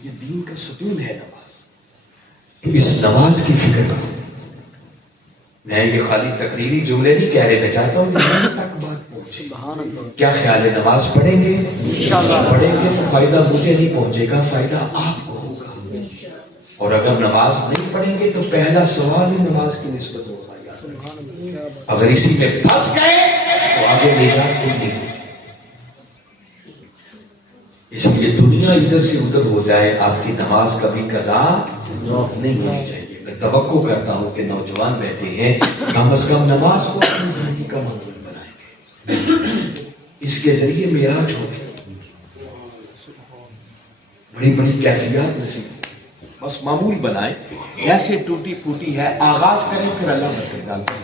یہ دین کا ستون ہے نماز۔ تو اس نماز کی فکر کرو۔ میں یہ خالی تقریری جملے نہیں کہہ رہے، میں چاہتا ہوں کہ یہاں تک بات پہنچے۔ کیا خیال ہے؟ نماز پڑھیں گے؟ پڑھیں گے تو فائدہ مجھے نہیں پہنچے گا، فائدہ آپ کو ہوگا۔ اور اگر نماز نہیں پڑھیں گے تو پہلا سوال ہی نماز کی نسبت ہوگا۔ اگر اسی میں پھنس گئے تو آگے نجات کوئی نہیں۔ اس لیے دنیا ادھر سے ادھر ہو جائے، آپ کی نماز کبھی قضا نہیں ہونی چاہیے۔ میں توقع کرتا ہوں کہ نوجوان بیٹھے ہیں، کم از کم نماز کو اپنی زندگی کا معمول بنائیں گے، اس کے ذریعے معراج ہوگی، بڑی بڑی کیفیات نصیب، بس معمول بنائیں۔ ایسے ٹوٹی پھوٹی ہے، آغاز کریں پھر اللہ برکت ڈالتا ہے،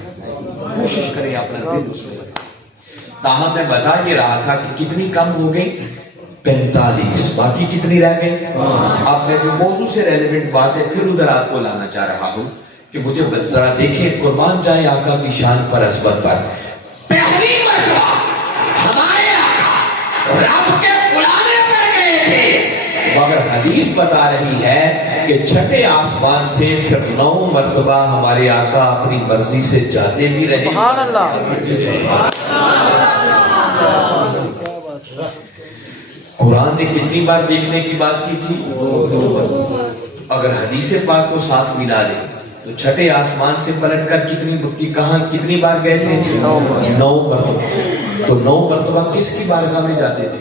کوشش کریں اپنا دل اس میں بنائیں۔ تاہم میں بتا یہ رہا تھا کہ کتنی کم ہو گئی؟ 45، باقی کتنی رہ گئی؟ اب میں جو موضوع سے ریلیونٹ بات ہے پھر ادھر آپ کو لانا چاہ رہا ہوں کہ مجھے ذرا دیکھیں، قربان جائے آقا کی شان پر، عظمت پر، پہلی مرتبہ ہمارے آقا رب کے بلانے پہ گئے تھے، مگر حدیث بتا رہی ہے کہ چھٹے آسمان سے پھر 9 مرتبہ ہمارے آقا اپنی مرضی سے جاتے بھی رہے۔ سبحان اللہ۔ قرآن نے کتنی بار دیکھنے کی بات کی تھی؟ 2 بار۔ اگر حدیث پاک کو ساتھ ملا لے تو چھٹے آسمان سے پلٹ کر کتنی بار گئے تھے؟ 9 مرتبہ۔ تو 9 مرتبہ کس کی بارگاہ میں جاتے تھے؟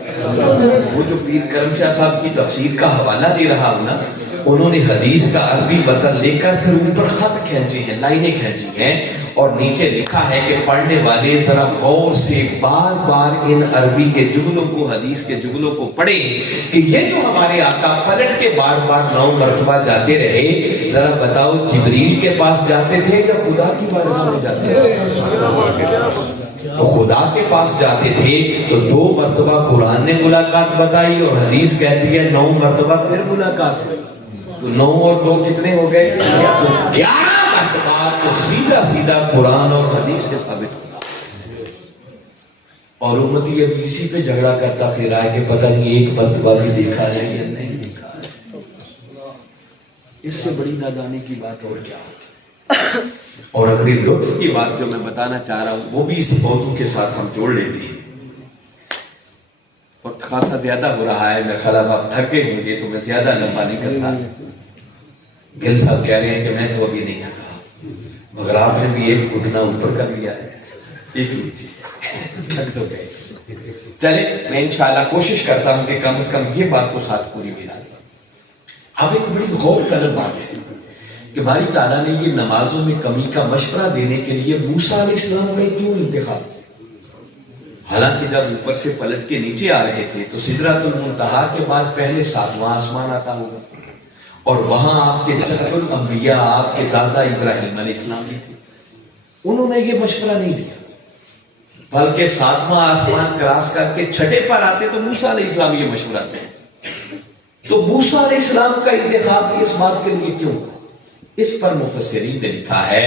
وہ جو پیر کرم شاہ صاحب کی تفسیر کا حوالہ دے رہا ہوں نا، انہوں نے حدیث کا عربی متن لے کر پھر اوپر خط کھینچے ہیں، لائنیں کھینچی ہیں، اور نیچے لکھا ہے کہ پڑھنے والے ذرا غور سے بار بار ان عربی کے جملوں کو، حدیث کے جملوں کو پڑھے کہ یہ جو ہمارے آقا پلٹ کے بار بار 9 مرتبہ جاتے رہے، ذرا بتاؤ جبریل کے پاس جاتے تھے یا خدا کی بارگاہ میں جاتے تھے؟ خدا کے پاس جاتے تھے تو 2 مرتبہ قرآن نے ملاقات بتائی اور حدیث کہتی ہے 9 مرتبہ پھر ملاقات ہوئی۔ تو 9 اور 2 کتنے ہو گئے؟ 11 مرتبہ تو سیدھا سیدھا قرآن اور حدیث سے ثابت ہوتا۔ اور امتی اب اسی پہ جھگڑا کرتا پھر رہا ہے کہ پتہ نہیں 1 مرتبہ بھی دیکھا ہے یا نہیں دیکھا ہے۔ اس سے بڑی نادانی کی بات اور کیا ہوگی؟ اور اگر یہ لطف کی بات جو میں بتانا چاہ رہا ہوں وہ بھی اس موضوع کے ساتھ ہم جوڑ لیتے ہیں۔ وقت خاصا زیادہ ہو رہا ہے، میں خیال آپ تھکے ہوں گے تو میں زیادہ لمبا نہیں کرتا۔ گل صاحب کہہ رہے ہیں کہ میں تو ابھی نہیں تھکا، مگر آپ نے بھی ایک گھٹنا اوپر کر لیا ہے، ایک نیچے، تھک تو گئے۔ چلے میں انشاءاللہ کوشش کرتا ہوں کہ کم از کم یہ بات کو ساتھ پوری ملا دیں۔ اب ایک بڑی غور طلب بات ہے کہ باری تعالیٰ نے یہ نمازوں میں کمی کا مشورہ دینے کے لیے موسیٰ علیہ السلام کا کیوں انتخاب؟ حالانکہ جب اوپر سے پلٹ کے نیچے آ رہے تھے تو سدرۃ المنتہا کے بعد پہلے 7واں آسمان آتا ہوگا، اور وہاں آپ کے جد الانبیاء، آپ کے دادا ابراہیم علیہ السلام بھی تھے۔ انہوں نے یہ مشورہ نہیں دیا، بلکہ 7واں آسمان کراس کر کے چھٹے پر آتے تو موسیٰ علیہ السلام یہ مشورہ دیں۔ تو موسیٰ علیہ السلام کا انتخاب اس بات کے لیے کیوں؟ اس پر مفسرین نے لکھا ہے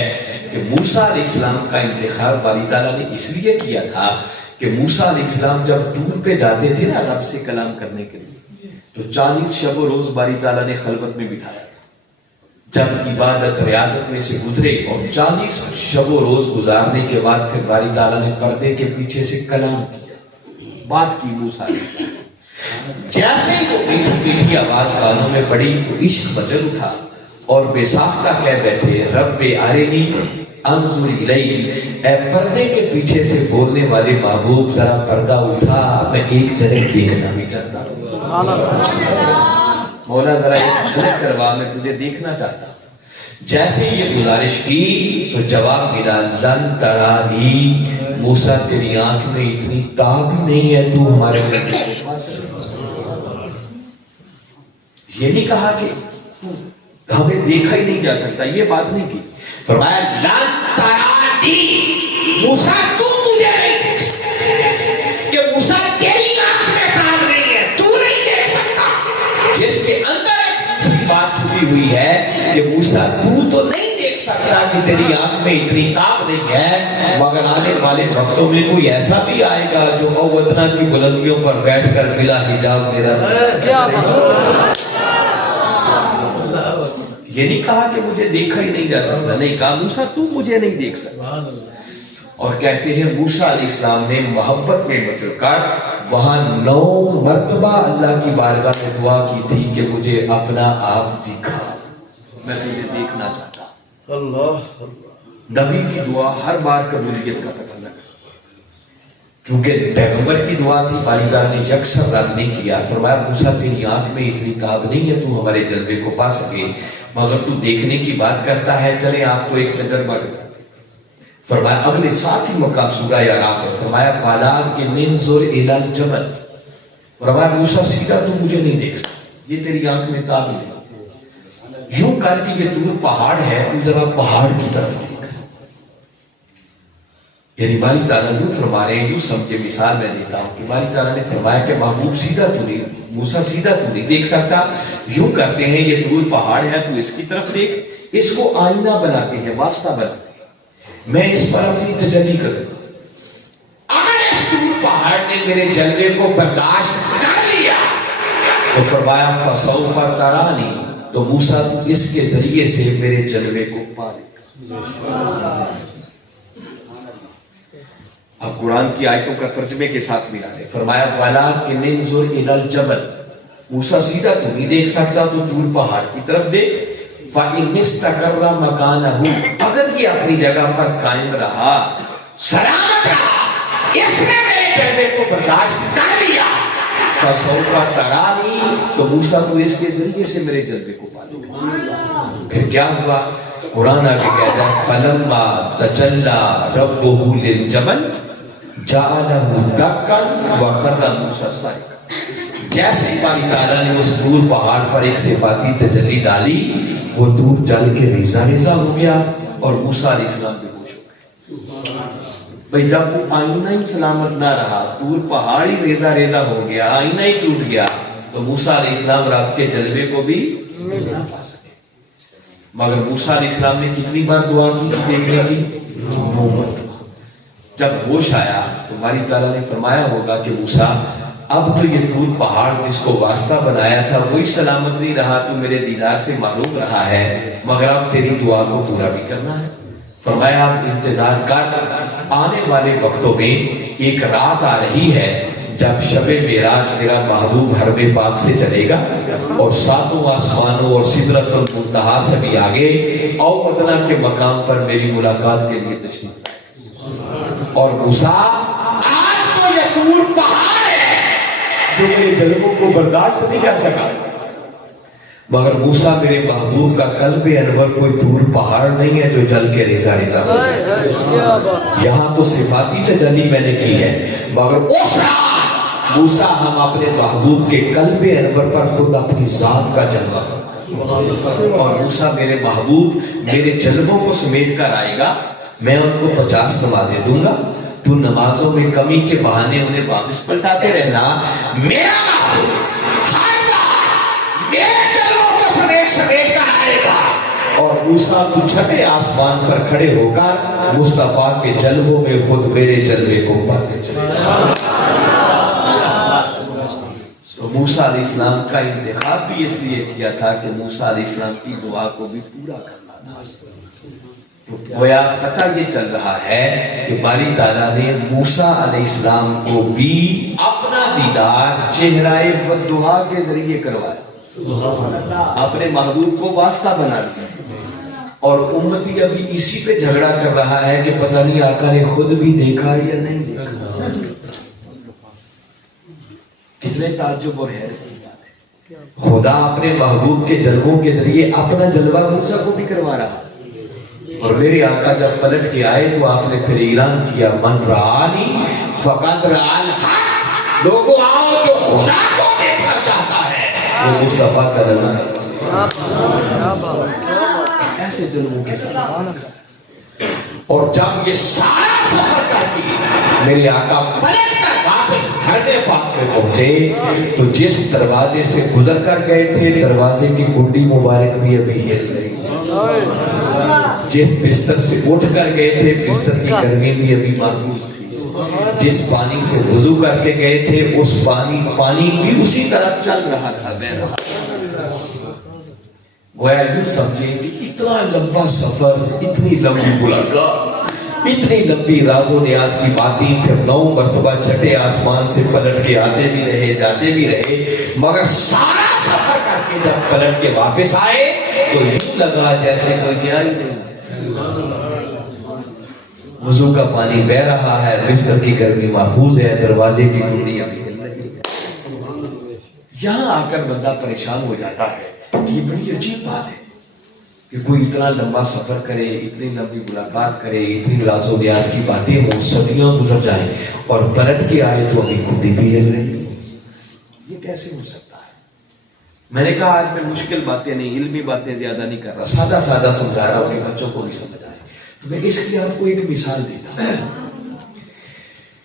کہ موسیٰ علیہ السلام کا انتخاب باری تعالیٰ نے اس لیے کیا تھا کہ موسیٰ علیہ السلام جب دور پہ جاتے تھے نا رب سے کلام کرنے کے لیے، تو 40 شب و روز باری تعالیٰ نے خلوت میں بٹھایا تھا۔ جب عبادت ریاضت میں سے گزرے اور 40 شب و روز گزارنے کے بعد پھر باری تعالیٰ نے پردے کے پیچھے سے کلام کیا، بات کی موسیٰ علیہ السلام۔ جیسے ہی وہ میٹھی میٹھی آواز کانوں میں پڑی تو عشق بجل اٹھا اور بے ساختہ کہہ بیٹھے رب ارنی انظر الیک، اے پردے کے پیچھے سے بولنے والے محبوب ذرا پردہ اٹھا، میں ایک جھلک دیکھنا بھی چاہتا ہوں۔ سبحان اللہ، مولا ذرا ایک جھلک کروا، میں تجھے دیکھنا چاہتا ہوں۔ جیسے یہ گزارش کی تو جواب ملا لن ترانی، موسیٰ تیری آنکھ میں اتنی تاب ہی نہیں ہے، تو ہمارے یہ نہیں کہا کہ ہمیں دیکھا ہی نہیں جا سکتا، یہ بات نہیں کی۔ فرمایا لن ترانی، موسیٰ تو مجھے نہیں دیکھ سکتا، کہ موسیٰ تیری آنکھ میں تاب نہیں ہے، تو نہیں دیکھ کہ موسیٰ تو تو نہیں دیکھ سکتا کہ تیری آنکھ میں اتنی تاب نہیں ہے، مگر آنے والے وقتوں میں کوئی ایسا بھی آئے گا جو اوتنا کی بلندیوں پر بیٹھ کر بلا حجاب میرا یہ نہیں کہا کہ مجھے دیکھا ہی نہیں جا سکتا، نہیں کہا موسیٰ تو مجھے نہیں دیکھ سکتا۔ اور کہتے ہیں موسیٰ علیہ السلام نے محبت میں مچل کر وہاں 9 مرتبہ اللہ کی بارگاہ میں دعا کی تھی کہ مجھے اپنا آپ دکھا، میں تجھے دیکھنا چاہتا ہوں۔ اللہ نبی کی دعا ہر بار قبولیت کا پتہ لگا، چونکہ پیغمبر کی دعا تھی، باری تعالیٰ نے یکسر رد نہیں کیا۔ فرمایا موسیٰ تیری آنکھ میں اتنی تاب نہیں ہے تو ہمارے جلوے کو پا سکے، مگر تو دیکھنے کی بات کرتا ہے، چلے آپ کو ایک تجربہ کرتا۔ فرمایا اگلے ساتھ ہی مقام سورہ اعراف ہے، فرمایا وَلَٰكِنْ انظُرْ إِلَى الْجَبَلِ، فرمایا موسیٰ سیدھا تو مجھے نہیں دیکھ سکتا، یہ تیری آنکھ میں تاب نہیں، یوں کر کے یہ دور پہاڑ ہے، تو ذرا پہاڑ کی طرف دیکھ۔ یعنی باری تعالیٰ نے فرما رہے ہیں، یوں سمجھے مثال میں دیتا ہوں کہ باری تعالیٰ نے فرمایا کہ محبوب سیدھا تو نہیں، موسیٰ سیدھا تو نہیں دیکھ سکتا، یوں کرتے ہیں یہ دور پہاڑ ہے تو اس کی طرف دیکھ، اس کو آئینہ بناتے ہیں، واسطہ بناتے ہیں، میں اس پر اپنی تجلی کر دوں۔ اگر اس دور پہاڑ نے میرے جلوے کو برداشت کر لیا تو فرمایا فَسَوْفَ تَرَانِي، تو موسیٰ تو اس کے ذریعے سے میرے جلوے کو پا لے گا۔ اب قرآن کی آیتوں کا ترجمے کے ساتھ ملا لے، فرمایا وَلَٰكِنْ انظُرْ إِلَى الْجَبَلِ، موسیٰ سیدھا تو نہیں دیکھ سکتا تو دور پہاڑ کی طرف دیکھ، فَإِنِ اسْتَقَرَّ مَكَانَهُ، اگر یہ اپنی جگہ پر قائم رہا، سلامت رہا، اس نے میرے جلوے کو برداشت کر لیا، فَسَوْفَ تَرَانِي، تو موسیٰ تو اس کے ذریعے سے میرے جلوے کو پا لے گا۔ پھر کیا ہوا؟ قرآن آگے کہتا ہے فَلَمَّا تَجَلَّى رَبُّهُ لِلْجَبَلِ جَعَلَهُ دَكًّا وَخَرَّ مُوسَىٰ صَعِقًا، جیسے باری تعالیٰ نے اس دور پہاڑ پر ایک صفاتی تجلی ڈالی، وہ دور جل کے ریزہ ریزہ ہو گیا اور موسیٰ علیہ السلام بے ہوش ہو گئے۔ بھئی جب وہ آئینہ ہی سلامت نہ رہا، دور پہاڑ ہی ریزہ ریزہ ہو گیا، آئینہ ہی ٹوٹ گیا، تو موسیٰ علیہ السلام رب کے جلوے کو بھی نہ پا سکے۔ مگر موسیٰ علیہ السلام نے کتنی بار دعا کی دیکھنے کی؟ 9 مرتبہ۔ جب ہوش آیا تو باری تعالیٰ نے فرمایا ہوگا کہ موسیٰ اب تو یہ دور پہاڑ جس کو واسطہ بنایا تھا وہی سلامت نہیں رہا، تو میرے دیدار سے معروف رہا ہے، مگر اب تیری دعا کو پورا بھی کرنا ہے۔ فرمایا اب انتظار کر، آنے والے وقتوں میں ایک رات آ رہی ہے جب شب معراج میرا محبوب حرم پاک سے چلے گا اور 7 آسمانوں اور سدرۃ المنتہا سے بھی آگے او ادنا کے مقام پر میری ملاقات کے لیے تشریف لائے۔ اور موسیٰ آج تو یہ دور پہاڑ ہے جو میرے جلووں کو برداشت نہیں کر سکا، مگر موسیٰ میرے محبوب کا قلب انور کوئی دور پہاڑ نہیں ہے جو جل کے ریزہ ریزہ ہو جائے۔ یہاں تو صفاتی تجلی میں نے کی ہے، مگر اس رات موسیٰ ہم اپنے محبوب کے قلب انور پر خود اپنی ذات کا جلوہ فرمائیں، اور موسیٰ میرے محبوب میرے جلووں کو سمیٹ کر آئے گا، میں ان کو 50 نمازیں دوں گا، تو نمازوں میں کمی کے بہانے انہیں واپس پلٹاتے رہنا، میرا محبوب ہر بار میرے جلووں کو سمیٹ کر آئے گا، اور موسیٰ تو چھٹے آسمان پر کھڑے ہو کر مصطفیٰ کے جلووں میں خود میرے جلوے کو پاتے چلے گا۔ تو موسیٰ علیہ السلام کا انتخاب بھی اس لیے کیا تھا کہ موسیٰ علیہ السلام کی دعا کو بھی پورا کرنا تھا۔ تو گویا پتہ یہ چل رہا ہے کہ باری تعالیٰ نے موسیٰ علیہ السلام کو بھی اپنا دیدار چہرہ والدہا کے ذریعے کروایا، اپنے محبوب کو واسطہ بنا دیا، اور امتی ابھی اسی پہ جھگڑا کر رہا ہے کہ پتہ نہیں آقا نے خود بھی دیکھا یا نہیں دیکھا۔ کتنے تعجب اور حیرت کی بات ہے، خدا اپنے محبوب کے جلووں کے ذریعے اپنا جلوہ موسیٰ کو بھی کروا رہا، اور میرے آقا جب پلٹ کے آئے تو آپ نے پھر اعلان کیا من رآنی فقد رأى الحق، لوگوں آؤ جو خدا کو دیکھنا چاہتا ہے وہ مصطفیٰ کا نظارہ ایسے جلووں کے ساتھ۔ اور جب یہ سارا سفر کر کے میرے آقا پلٹ کر واپس حرم پاک میں پہنچے تو جس دروازے سے گزر کر گئے تھے دروازے کی کنڈی مبارک بھی ابھی ہل رہی، جس بستر سے اٹھ کر گئے تھے بستر کی گرمی بھی ابھی محفوظ تھی، جس پانی سے وضو کر کے گئے تھے اس پانی بھی اسی طرح چل رہا تھا، بہ رہا۔ گویا یوں سمجھیں کہ اتنا لمبا سفر، اتنی لمبی ملاقات، اتنی لمبی راز و نیاز کی باتیں، پھر 9 مرتبہ چھٹے آسمان سے پلٹ کے آتے بھی رہے جاتے بھی رہے، مگر سارا سفر کر کے جب پلٹ کے واپس آئے تو یوں لگا جیسے کوئی گیا ہی نہیں۔ وضو کا پانی بہ رہا ہے، بستر کی گرمی محفوظ ہے، دروازے کی کنڈی ابھی ہل رہی ہے۔ یہاں آ کر بندہ پریشان ہو جاتا ہے کہ یہ بڑی عجیب بات ہے کہ کوئی اتنا لمبا سفر کرے، اتنی لمبی ملاقات کرے، اتنی راز و نیاز کی باتیں ہوں، صدیاں گزر جائیں اور پلٹ کے آئے تو ابھی کنڈی بھی ہل رہی ہے۔ یہ کیسے ہو سکتا ہے؟ میں نے کہا آج میں مشکل باتیں نہیں، علمی باتیں زیادہ نہیں کر رہا، سادہ سادہ سمجھا رہا ہوں کہ بچوں کو بھی سمجھ آئے۔ تو میں اس لیے آپ کو ایک مثال دیتا ہوں۔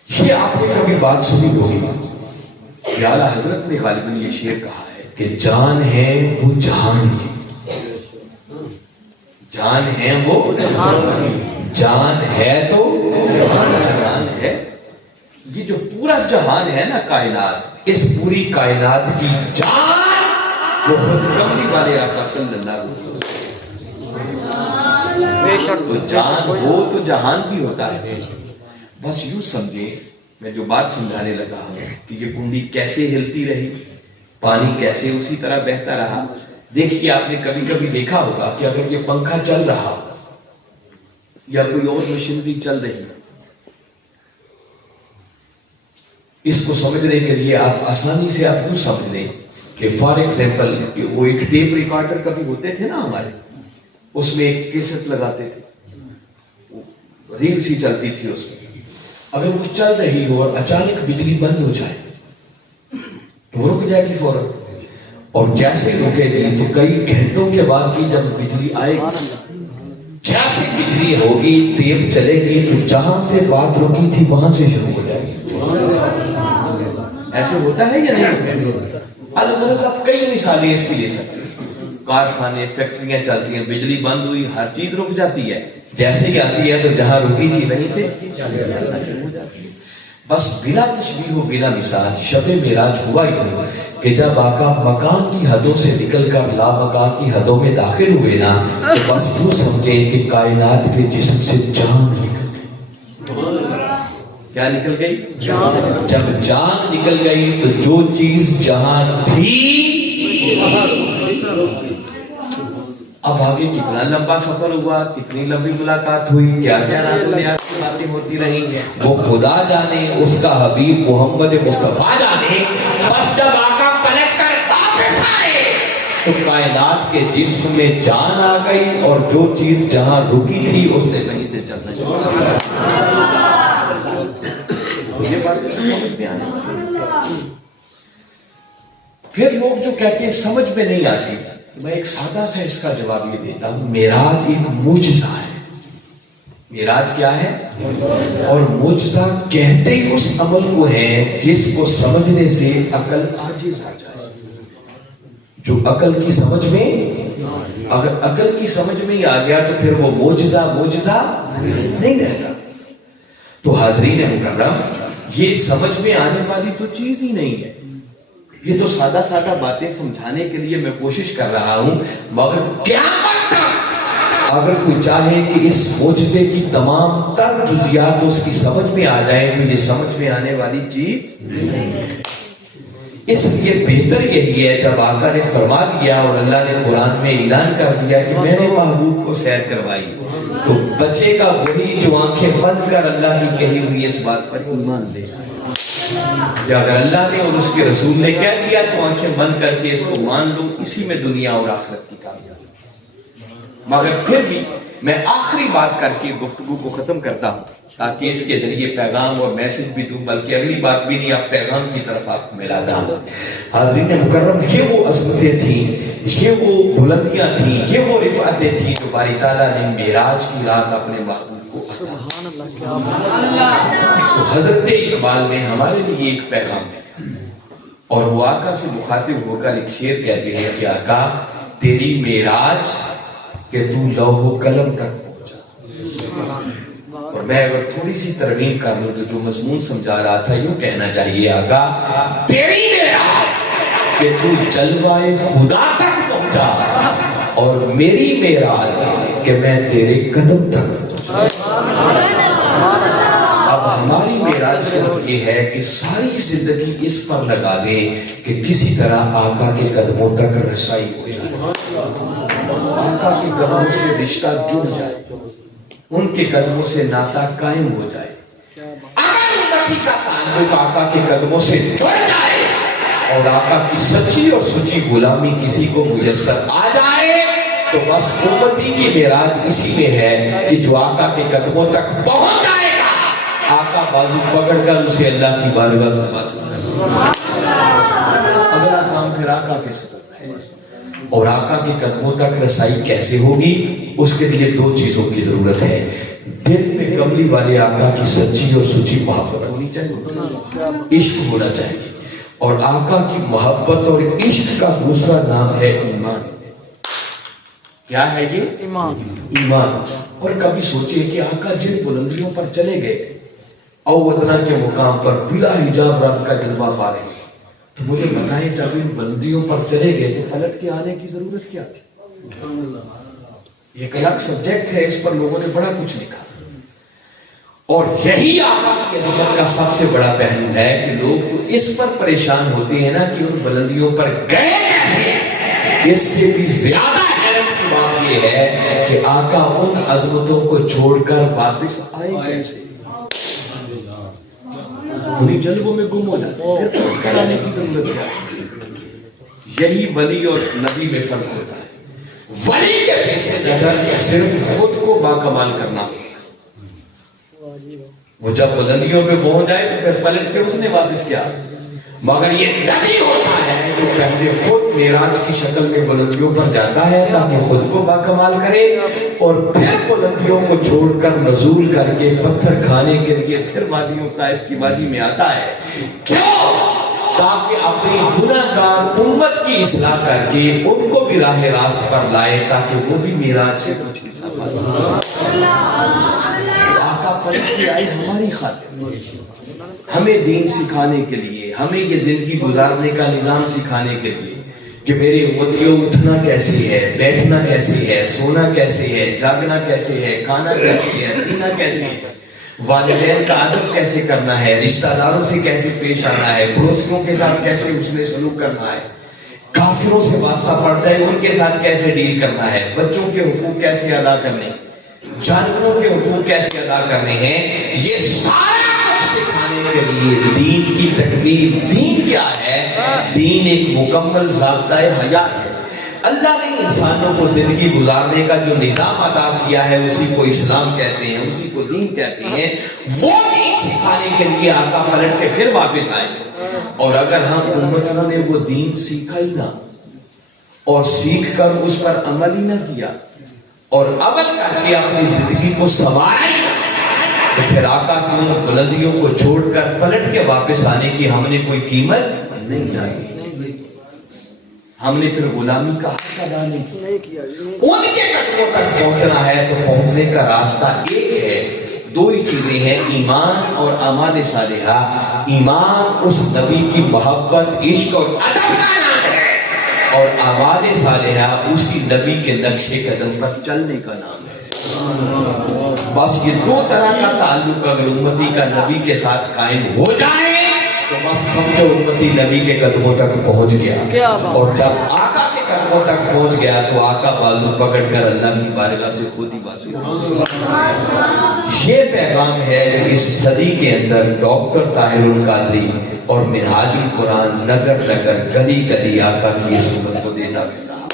یہ آپ نے کبھی بات سنی ہوگی کہ اعلیٰ حضرت نے غالباً یہ شعر کہا ہے کہ جان ہے وہ جہان کی، جان ہے وہ جان ہے تو جہان ہے۔ یہ جو پورا جہان ہے نا کائنات، اس پوری کائنات کی جان وہ خود کملی والے آقا صلی اللہ علیہ وسلم۔ تو جان ہو تو جہان بھی ہوتا ہے۔ بس یوں سمجھے، میں جو بات سمجھانے لگا ہوں کہ یہ کنڈی کیسے ہلتی رہی، پانی کیسے اسی طرح بہتا رہا۔ دیکھیے آپ نے کبھی کبھی دیکھا ہوگا کہ اگر یہ پنکھا چل رہا یا کوئی اور مشینری چل رہی ہے، اس کو سمجھنے کے لیے آپ آسانی سے آپ یوں سمجھ لیں کہ فار ایگزامپل کہ وہ ایک ٹیپ ریکارڈر کبھی ہوتے تھے نا ہمارے، اس میں ایک کیسٹ لگاتے تھے، ریل سی چلتی تھی اس میں، اگر وہ چل رہی ہو اور اچانک بجلی بند ہو جائے تو وہ رک جائے گی فوراً، اور جیسے رکے گی تو کئی گھنٹوں کے بعد بھی جب بجلی آئے گی، جیسے بجلی ہوگی ٹیپ چلے گی تو جہاں سے بات رکی تھی وہاں سے شروع ہو جائے گی۔ ایسے ہوتا ہے یا نہیں؟ الغرض آپ کئی مثالیں اس کی لے سکتے ہیں۔ کارخانے، فیکٹریاں چلتی ہیں، بجلی بند ہوئی ہر چیز رک جاتی ہے، جیسے ہی آتی ہے تو جہاں رکی تھی وہیں سے چلنا شروع ہو جاتی ہے۔ بس بلا تشبیہ و بلا مثال شب معراج ہوا ہی نہیں کہ جب آقا مکان کی حدوں سے نکل کر لا مکان کی حدوں میں داخل ہوئے نا، تو بس یوں سمجھیں کہ کائنات کے جسم سے جان نکل گئی۔ کیا نکل گئی؟ جان۔ جب جان نکل گئی تو جو چیز جہاں تھی، اب آگے کتنا لمبا سفر ہوا، کتنی لمبی ملاقات ہوئی، کیا کیا باتیں ہوتی رہیں، وہ خدا جانے، اس کا حبیب محمد مصطفیٰ جانے۔ بس جب آقا پلٹ کر واپس آئے تو کائنات کے جسم میں جان آ گئی اور جو چیز جہاں رکی تھی اس نے وہیں سے چلنا شروع کر دیا۔ یہ بات سمجھ میں آنے، پھر لوگ جو کہتے ہیں سمجھ میں نہیں آتی، میں ایک سادہ سا اس کا جواب یہ دیتا ہوں، معراج ایک معجزہ ہے۔ معراج کیا ہے؟ اور معجزہ کہتے ہی اس عمل کو ہے جس کو سمجھنے سے عقل عاجز آ جائے۔ جو عقل کی سمجھ میں، اگر عقل کی سمجھ میں ہی آ گیا تو پھر وہ معجزہ نہیں رہتا۔ تو حاضرین مکرم، یہ سمجھ میں آنے والی تو چیز ہی نہیں ہے۔ یہ تو سادہ سادہ باتیں سمجھانے کے لیے میں کوشش کر رہا ہوں، مگر قیامت تک اگر کوئی چاہے کہ اس معجزے کی تمام تر جزیات اس کی سمجھ میں آ جائیں تو یہ سمجھ میں آنے والی چیز نہیں ہے۔ اس لیے بہتر یہی ہے جب آقا نے فرما دیا اور اللہ نے قرآن میں اعلان کر دیا کہ میں نے محبوب کو سیر کروائی، تو بچے کا وہی جو آنکھیں بند کر اللہ کی کہی ہوئی اس بات پر ایمان لے جائے۔ یا اگر اللہ نے اور اس کے رسول نے کہہ دیا تو آنکھیں بند کر کے اس کو مان لو، اسی میں دنیا اور آخرت کی کامیابی۔ مگر پھر بھی میں آخری بات کر کے گفتگو کو ختم کرتا ہوں تاکہ اس کے ذریعے پیغام اور میسج بھی دوں، بلکہ اگلی بات بھی نہیں، اب پیغام کی طرف آپ کو ملاتا ہوں۔ حاضرین مکرم، یہ وہ عظمتیں تھیں، یہ وہ بلندیاں تھیں، یہ وہ رفعتیں تھیں جو باری تعالیٰ نے معراج کی رات اپنے محبوب کو عطا۔ تو حضرت اقبال نے ہمارے لیے ایک پیغام دیا اور وہ آقا سے مخاطب ہو کر ایک شعر کہتے ہیں کہ آقا تیری معراج کہ تو لوح و قلم تک پہنچا. اور میں اگر تھوڑی سی ترمیم کر لوں تو جو مضمون سمجھا رہا تھا یوں کہنا چاہیے آقا تیری معراج کہ تو جلوائے خدا تک پہنچا اور میری معراج کہ میں تیرے قدم تک پہنچا. اب ہماری معراج صرف یہ ہے کہ ساری زندگی اس پر لگا دیں کہ کسی طرح آقا کے قدموں تک رسائی ہو جائے, آقا کے قدموں سے رشتہ جڑ جائے, ان کے قدموں سے ناطہ قائم ہو جائے. اگر امتی کا تعلق آقا کے قدموں سے جڑ جائے اور آقا کی سچی اور سچی غلامی کسی کو میسر آ جائے تو بس امتی کی معراج اسی میں ہے کہ جو آقا کے قدموں تک پہنچ جائے گا آقا بازو پکڑ کر اسے اللہ کی بارگاہ سے اگلا کام پھر آقا کے ساتھ ہے. اور آقا کے قدموں تک رسائی کیسے ہوگی؟ اس کے لیے دو چیزوں کی ضرورت ہے. دل میں کملی والے آقا کی سچی اور سچی محبت ہونی چاہیے, عشق ہونا چاہیے. اور آقا کی محبت اور عشق کا دوسرا نام ہے ایمان. کیا ہے یہ؟ ایمان. ایمان. اور کبھی سوچئے کہ آقا جن بلندیوں پر چلے گئے تھے اوودنا کے مقام پر بلا حجاب رب کا جلوہ پا رہے ہیں, تو مجھے بتائیں جب ان بلندیوں پر چلے گئے تو پلٹ کے آنے کی ضرورت کیا تھی؟ ایک الگ سبجیکٹ ہے, اس پر لوگوں نے بڑا کچھ لکھا. اور یہی آقا کی عظمت کا سب سے بڑا پہلو ہے کہ لوگ تو اس پر پریشان ہوتے ہیں نا کہ ان بلندیوں پر گئے کیسے. اس سے بھی زیادہ حیرت کی بات یہ ہے کہ آقا ان عظمتوں کو چھوڑ کر واپس آئے کیسے. انہیں جلووں میں گم ہو جاتے پھر کرانے کی ضرورت ہے. یہی ولی اور نبی میں فرق ہوتا ہے. ولی کے پیش نظر صرف خود کو باکمال کرنا, وہ جب بلندیوں پہ پہنچ جائے تو پھر پلٹ کے اس نے واپس کیا. مگر یہ نبی ہوتا ہے جو پہلے خود معراج کی شکل میں بلندیوں پر جاتا ہے تاکہ خود کو باکمال کرے اور پھر بلندیوں کو چھوڑ کر نزول کر کے پتھر کھانے کے لیے پھر وادیوں طائف کی وادی میں آتا ہے. کیوں؟ تاکہ اپنی گناہگار امت کی اصلاح کر کے ان کو بھی راہ راست پر لائے تاکہ وہ بھی معراج سے کچھ حصہ پا سکیں. آقا پلٹ کے آئے ہماری خاطر, ہمیں دین سکھانے کے لیے, ہمیں یہ زندگی گزارنے کا نظام سکھانے کے لیے کہ میرے امتیوں اٹھنا کیسے ہے, بیٹھنا کیسے ہے, سونا کیسے ہے, جاگنا کیسے ہے, کھانا کیسے ہے, پینا کیسے ہے, والدین کا ادب کیسے کرنا ہے, رشتہ داروں سے کیسے پیش آنا ہے, پڑوسیوں کے ساتھ کیسے اس نے سلوک کرنا ہے, کافروں سے واسطہ پڑتا ہے ان کے ساتھ کیسے ڈیل کرنا ہے, بچوں کے حقوق کیسے ادا کرنے ہیں, جانوروں کے حقوق کیسے ادا کرنے ہیں. یہ سارا سکھانے کے لیے دین کی تکمیل. دین کیا ہے؟ دین ایک مکمل ضابطہ حیات ہے. اللہ نے انسانوں کو زندگی گزارنے کا جو نظام عطا کیا ہے اسی کو اسلام کہتے ہیں, اسی کو دین کہتے ہیں. وہ دین سکھانے کے لیے آقا پلٹ کے پھر واپس آئے. اور اگر ہم امتوں نے وہ دین سیکھا ہی نہ اور سیکھ کر اس پر عمل ہی نہ کیا اور عمل کر کے اپنی زندگی کو سنوارا ہی نہ تو پھر آقا کی ان بلندیوں کو چھوڑ کر پلٹ کے واپس آنے کی ہم نے کوئی قیمت نہیں ڈالی. ہم نے پھر غلامی کا حق ادا نہیں کیا. ان کے قدموں تک پہنچنا ہے تو پہنچنے کا راستہ ایک ہے, دو ہی چیزیں ہیں, ایمان اور اعمال صالحہ. ایمان اس نبی کی محبت, عشق اور ادب کا نام ہے اور اعمال صالحہ اسی نبی کے نقش قدم پر چلنے کا نام ہے. بس یہ دو طرح کا تعلق اگر امتی کا نبی کے ساتھ قائم ہو جائے تو بس سمجھو امتی نبی کے قدموں تک پہنچ گیا. اور جب آقا کے قدموں تک پہنچ گیا تو آقا بازو پکڑ کر اللہ کی بارگاہ سے خود ہی بازو. یہ پیغام ہے جو اس صدی کے اندر ڈاکٹر طاہر القادری اور منہاج القرآن نگر نگر گلی گلی آقا کی اس امت کو دیتا پھر رہا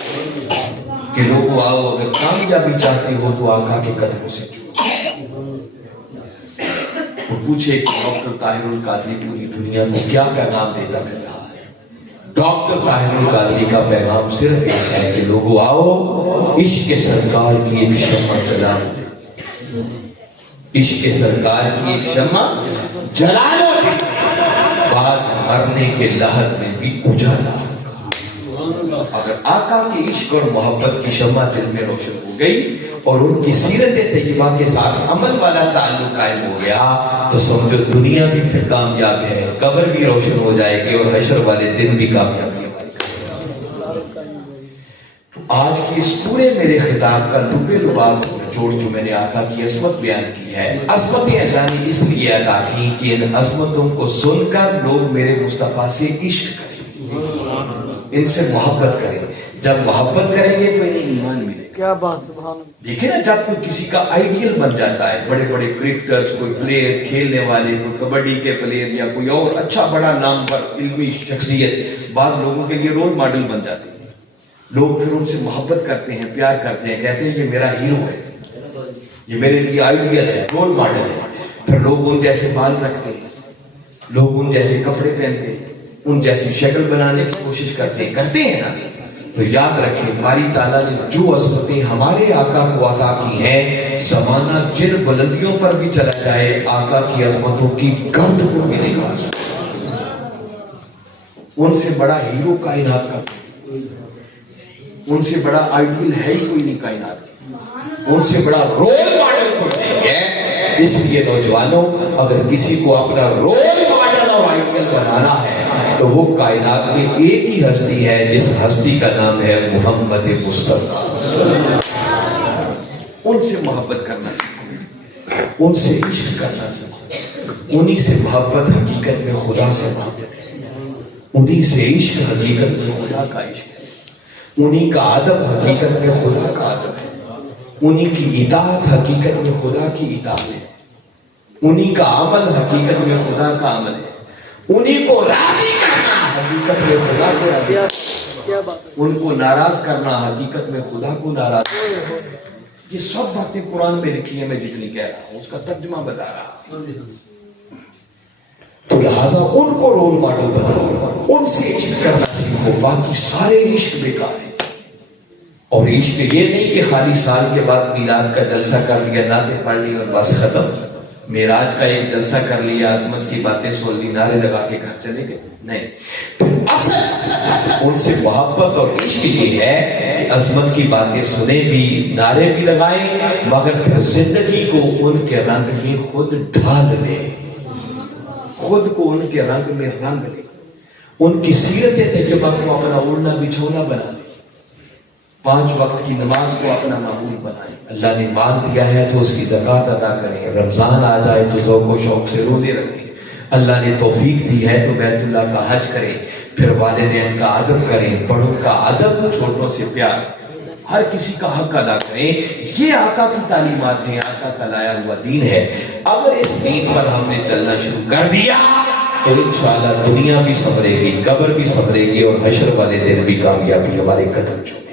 کہ لوگوں آؤ اگر کامیابی چاہتے ہو تو آقا کے قدموں سے جڑو. وہ پوچھے کہ ڈاکٹر طاہر القادری پوری دنیا کو کیا پیغام دیتا پھر رہا ہے. ڈاکٹر طاہر القادری کا پیغام صرف ایک ہے کہ لوگوں آؤ عشق سرکار کی ایک شمع جلا لو, عشق سرکار کی ایک شمع جلا لو, بعد مرنے کے لحد میں بھی اجالا. اب اگر آقا کے عشق اور محبت کی شمع دل میں روشن ہو گئی اور ان کی سیرت طیبہ کے ساتھ عمل والا تعلق قائم ہو گیا تو سمجھو دنیا بھی پھر کامیاب ہے، قبر بھی روشن ہو جائے گی اور حشر والے دن بھی کامیاب ہے۔ تو آج کی اس پورے میرے خطاب کا لب لباب نچوڑ جو میں نے آقا کی عظمت بیان کی ہے، عظمتیں اللہ نے اس لیے عطا کی کہ ان عظمتوں کو سن کر لوگ میرے مصطفیٰ سے عشق کریں، ان سے محبت کریں۔ جب محبت کریں گے تو انہیں ایمان ملے گا۔ کیا بات، سبحان اللہ۔ دیکھیں نا، جب کوئی کسی کا آئیڈیل بن جاتا ہے، بڑے بڑے کرکٹرز، کوئی پلیئر کھیلنے والے، کوئی کبڈی کے پلیئر یا کوئی اور اچھا بڑا نام پر علمی شخصیت بعض لوگوں کے لیے رول ماڈل بن جاتے ہیں، لوگ پھر ان سے محبت کرتے ہیں، پیار کرتے ہیں، کہتے ہیں یہ میرا ہیرو ہے، یہ میرے لیے آئیڈیل ہے، رول ماڈل ہے۔ پھر لوگ ان جیسے بال رکھتے ہیں، لوگ ان جیسے کپڑے پہنتے ہیں، ان جیسی شکل بنانے کی کوشش کرتے ہیں نا۔ تو یاد رکھیں، باری تعالیٰ نے جو عظمتیں ہمارے آقا کو عطا کی ہیں، زمانہ جن بلندیوں پر بھی چلا جائے، آقا کی عظمتوں کی گرد کو بھی نہیں کھا سکتا۔ ان سے بڑا ہیرو کائنات کا، ان سے بڑا آئیڈیل ہے ہی کوئی نہیں کائنات کا، ان سے بڑا رول ماڈل کوئی نہیں ہے۔ اس لیے نوجوانوں، اگر کسی کو اپنا رول ماڈل اور آئیڈیل بنانا ہے تو وہ کائنات میں ایک ہی ہستی ہے، جس ہستی کا نام ہے محمد مصطفیٰ۔ ان سے محبت کرنا سیکھو، ان سے عشق کرنا سیکھو، انہی سے محبت حقیقت میں خدا سے محبت ہے، انہی سے عشق حقیقت میں خدا کا عشق ہے، انہی کا ادب حقیقت میں خدا کا ادب ہے، انہی کی اطاعت حقیقت میں خدا کی اطاعت ہے، انہی کا عمل حقیقت میں خدا کا عمل ہے، انہی کو راضی کرنا حقیقت میں خدا کو راضی کرنا، ان کو ناراض کرنا حقیقت میں خدا کو ناراض کرنا۔ یہ سب باتیں قرآن میں لکھی ہیں، میں جتنی کہہ رہا ہوں اس کا ترجمہ بتا رہا ہوں۔ تو لہٰذا ان کو رول ماڈل بناؤ، ان سے عشق کرنا سیکھو، باقی سارے عشق بیکار ہیں۔ اور عشق یہ نہیں کہ خالی سال کے بعد میلاد کا جلسہ کر لیا، نعتیں پڑھ لی اور بس ختم، معراج کا ایک جلسہ کر لیا، عظمت کی باتیں سن لی، نعرے لگا کے گھر چلے گئے، نہیں۔ پھر اصل ان سے محبت اور عشق یہ ہے کہ عظمت کی باتیں سنیں بھی، نعرے بھی لگائیں، مگر پھر زندگی کو ان کے رنگ میں خود ڈھال لیں، خود کو ان کے رنگ میں رنگ لیں، ان کی سیرت طیبہ کو اپنا اوڑھنا بچھونا بنا لیں، 5 وقت کی نماز کو اپنا معمول بنائیں۔ اللہ نے مال دیا ہے تو اس کی زکوٰۃ ادا کریں، رمضان آ جائے تو ذوق و شوق سے روزے رکھیں، اللہ نے توفیق دی ہے تو بیت اللہ کا حج کریں، پھر والدین کا ادب کریں، بڑوں کا ادب، چھوٹوں سے پیار، ہر کسی کا حق ادا کریں۔ یہ آقا کی تعلیمات ہیں، آقا کا لایا ہوا دین ہے۔ اگر اس دین پر ہم نے چلنا شروع کر دیا تو انشاءاللہ دنیا بھی سنورے گی، قبر بھی سنورے گی اور حشر والے دن بھی کامیابی ہمارے قدم چومے۔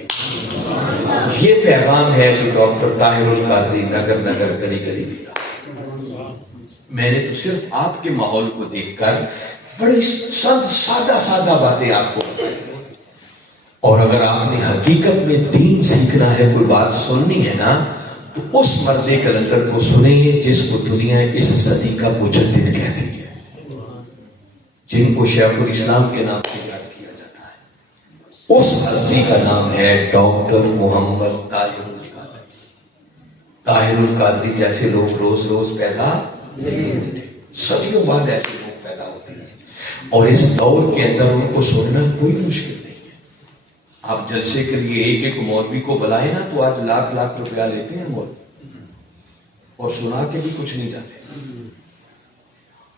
یہ پیغام ہے جو ڈاکٹر طاہر القادری نگر نگر گلی گلی دے رہا۔ میں نے تو صرف آپ کے ماحول کو دیکھ کر بڑی سادہ باتیں آپ کو بتائی، اور اگر آپ نے حقیقت میں دین سیکھنا ہے، کوئی بات سننی ہے نا، تو اس مرد کلندر کو سنیں جس کو دنیا اس صدی کا مجدد کہتی ہے، جن کو شیخ الاسلام کے نام سے یاد کیا جاتا ہے۔ اس ہستی کا نام ہے ڈاکٹر محمد طاہر القادری۔ طاہر القادری جیسے لوگ روز روز پیدا نہیں ہوتے، صدیوں بعد ایسے لوگ پیدا ہوتے ہیں، اور اس دور کے اندر ان کو سننا کوئی مشکل نہیں ہے۔ آپ جلسے کے لیے ایک ایک مولوی کو بلائیں نا تو آج لاکھ لاکھ روپیہ لیتے ہیں مولوی، اور سنا کے بھی کچھ نہیں جاتے۔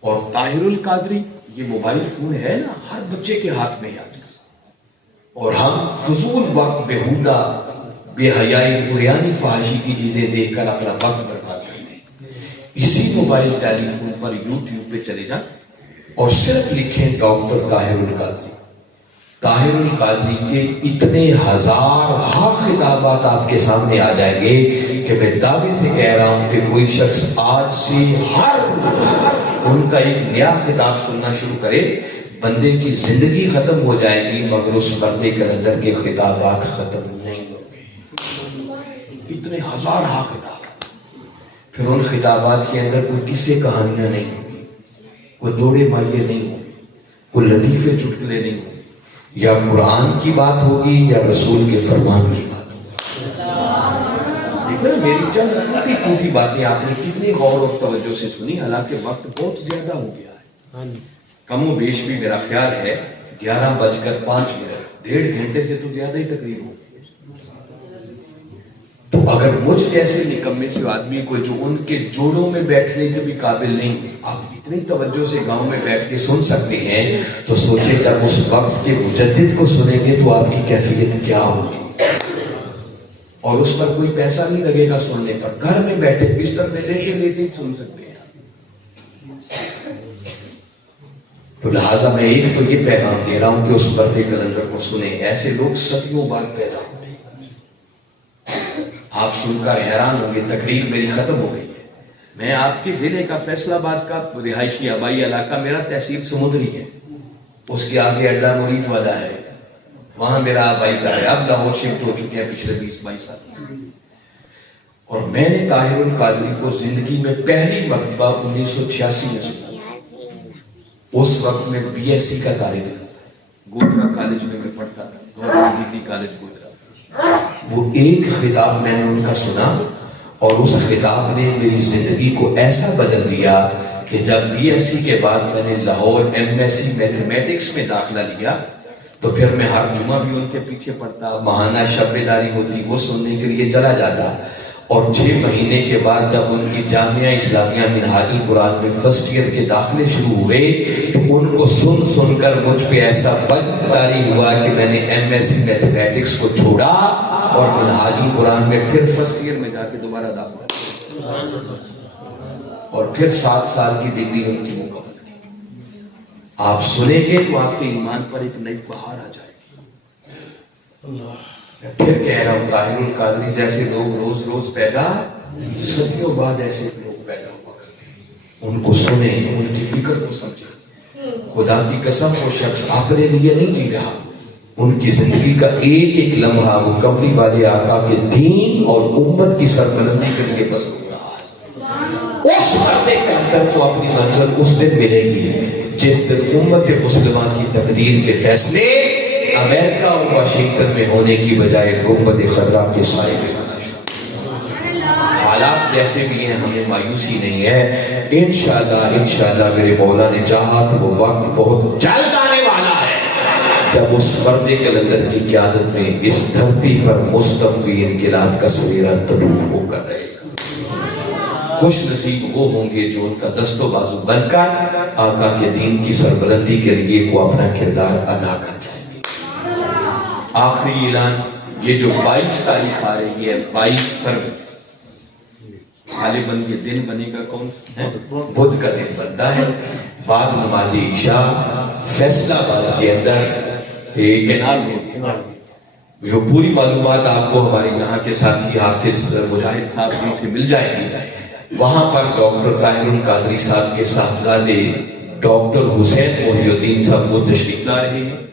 اور طاہر القادری، یہ موبائل فون ہے نا، ہر بچے کے ہاتھ میں آتا ہے، اور ہم فضول وقت بیہودہ بے حیائی عریانی فحاشی کی چیزیں دیکھ کر اپنا وقت برباد کرتے ہیں۔ اسی موبائل ٹیلی فون پر یوٹیوب پہ چلے جائیں اور صرف لکھیں ڈاکٹر طاہر القادری۔ طاہر القادری کے اتنے ہزارہا خطابات آپ کے سامنے آ جائیں گے کہ میں دعوے سے کہہ رہا ہوں کہ کوئی شخص آج سے ہر ان کا ایک نیا خطاب سننا شروع کرے، بندے کی زندگی ختم ہو جائے گی مگر اس مرد کلندر کے خطابات ختم نہیں ہوں گے۔ اتنے ہزارہا خطابات، پھر ان خطابات کے اندر کوئی قصے کہانیاں نہیں ہوں گی، کوئی دوڑے مائے نہیں ہوں گے، کوئی لطیفے چٹکلے نہیں ہوں گے، یا قرآن کی بات ہوگی یا رسول کے فرمان کی بات ہوگی. دیکھو نا میری چند ٹوٹی ٹوٹی باتیں آپ نے کتنی غور اور توجہ سے سنی، حالانکہ وقت بہت زیادہ ہو گیا ہے. کم و بیش بھی میرا خیال ہے 11:05 1.5 گھنٹے سے تو زیادہ ہی تقریب ہو. تو اگر مجھ جیسے نکمے سے آدمی کو جو ان کے جوڑوں میں بیٹھنے کے بھی قابل نہیں، آپ اتنی توجہ سے گاؤں میں بیٹھ کے سن سکتے ہیں، تو سوچیں جب اس وقت کے مجدد کو سنیں گے تو آپ کی کیفیت کیا ہوگی. اور اس پر کوئی پیسہ نہیں لگے گا سننے پر، گھر میں بیٹھے بستر میں لیٹے لیٹے سن سکتے ہیں. تو لہٰذا میں ایک تو یہ پیغام دے رہا ہوں کہ اس برد کلندر کو سنیں. ایسے لوگ صدیوں بعد پیدا ہوئے. آپ سن کر حیران ہوں گے. تقریر میری ختم ہو گئی ہے. میں آپ کے ضلع کا فیصل آباد کا رہائشی آبائی علاقہ میرا تحصیل سمندری ہے، اس کے آگے اڈا مرید والا ہے، وہاں میرا آبائی گھر ہے. اب لاہور شفٹ ہو چکے ہیں پچھلے 20-22 سال. اور میں نے طاہر القادری کو زندگی میں پہلی مرتبہ 1986 میں سنا. اس وقت میں BSc کا طالب گوجرا کالج میں پڑھتا تھا، ڈگری کالج گوجرا. وہ ایک خطاب میں نے ان کا سنا اور اس خطاب نے میری زندگی کو ایسا بدل دیا کہ جب BSc کے بعد میں نے لاہور MSc میتھمیٹکس میں داخلہ لیا تو پھر میں ہر جمعہ بھی ان کے پیچھے پڑھتا، ماہانہ شب بیداری ہوتی وہ سننے کے لیے چلا جاتا. اور 6 مہینے کے بعد جب ان کی جامعہ اسلامیہ منہاج القرآن میں فرسٹ ایئر کے داخلے شروع ہوئے تو ان کو سن سن کر مجھ پہ ایسا وجد طاری ہوا کہ میں نے MSc میتھمیٹکس کو چھوڑا اور منہاج القرآن میں پھر فرسٹ ایئر میں جا کے دوبارہ داخلہ اور پھر 7 سال کی ڈگری ان کی مکمل کی. آپ سنیں گے تو آپ کے ایمان پر ایک نئی بہار آ جائے گی. پھر کہہ رہا ہوں طاہر القادری جیسے لوگ روز روز پیدا، صدیوں بعد ایسے لوگ پیدا ہوا کرتے ہیں. ان کو سنیں، ان کی فکر کو سمجھیں. خدا کی قسم وہ شخص اپنے لیے نہیں جی رہا، ان کی زندگی کا ایک ایک لمحہ وہ کملی والے آقا کے دین اور امت کی سربلندی کے لیے بس ہو رہا ہے. اس مرنے کے اندر کو اپنی منزل اس دن ملے گی جس دن امت مسلمہ کی تقدیر کے فیصلے امریکہ اور واشنگٹن میں ہونے کی بجائے گنبد خضرا کے سائے میں ہونا شروع. حالات جیسے بھی ہیں ہمیں مایوسی نہیں ہے. انشاءاللہ میرے مولا نے چاہا تو وہ وقت بہت جلد آنے والا ہے جب اس مرد کلندر کی قیادت میں اس دھرتی پر مصطفی انقلاب کا سویرا طلوع ہو کر رہے گا. خوش نصیب وہ ہوں گے جو ان کا دست و بازو بن کر آقا کے دین کی سربلندی کے لیے وہ اپنا کردار ادا کر. آخری اعلان، یہ جو 22 تاریخ آ رہی ہے 22 فروری، غالباً یہ دن بنے گا کون سا ہے؟ بدھ کا دن بنتا ہے. بعد نماز عشاء فیصل آباد کے اندر ایک کینال میں جو پوری معلومات آپ کو ہمارے یہاں کے ساتھی حافظ مجاہد صاحب جی سے مل جائیں گی. وہاں پر ڈاکٹر طاہر القادری صاحب کے صاحبزادے ڈاکٹر حسین محی الدین صاحب وہ تشریف لا رہے ہیں.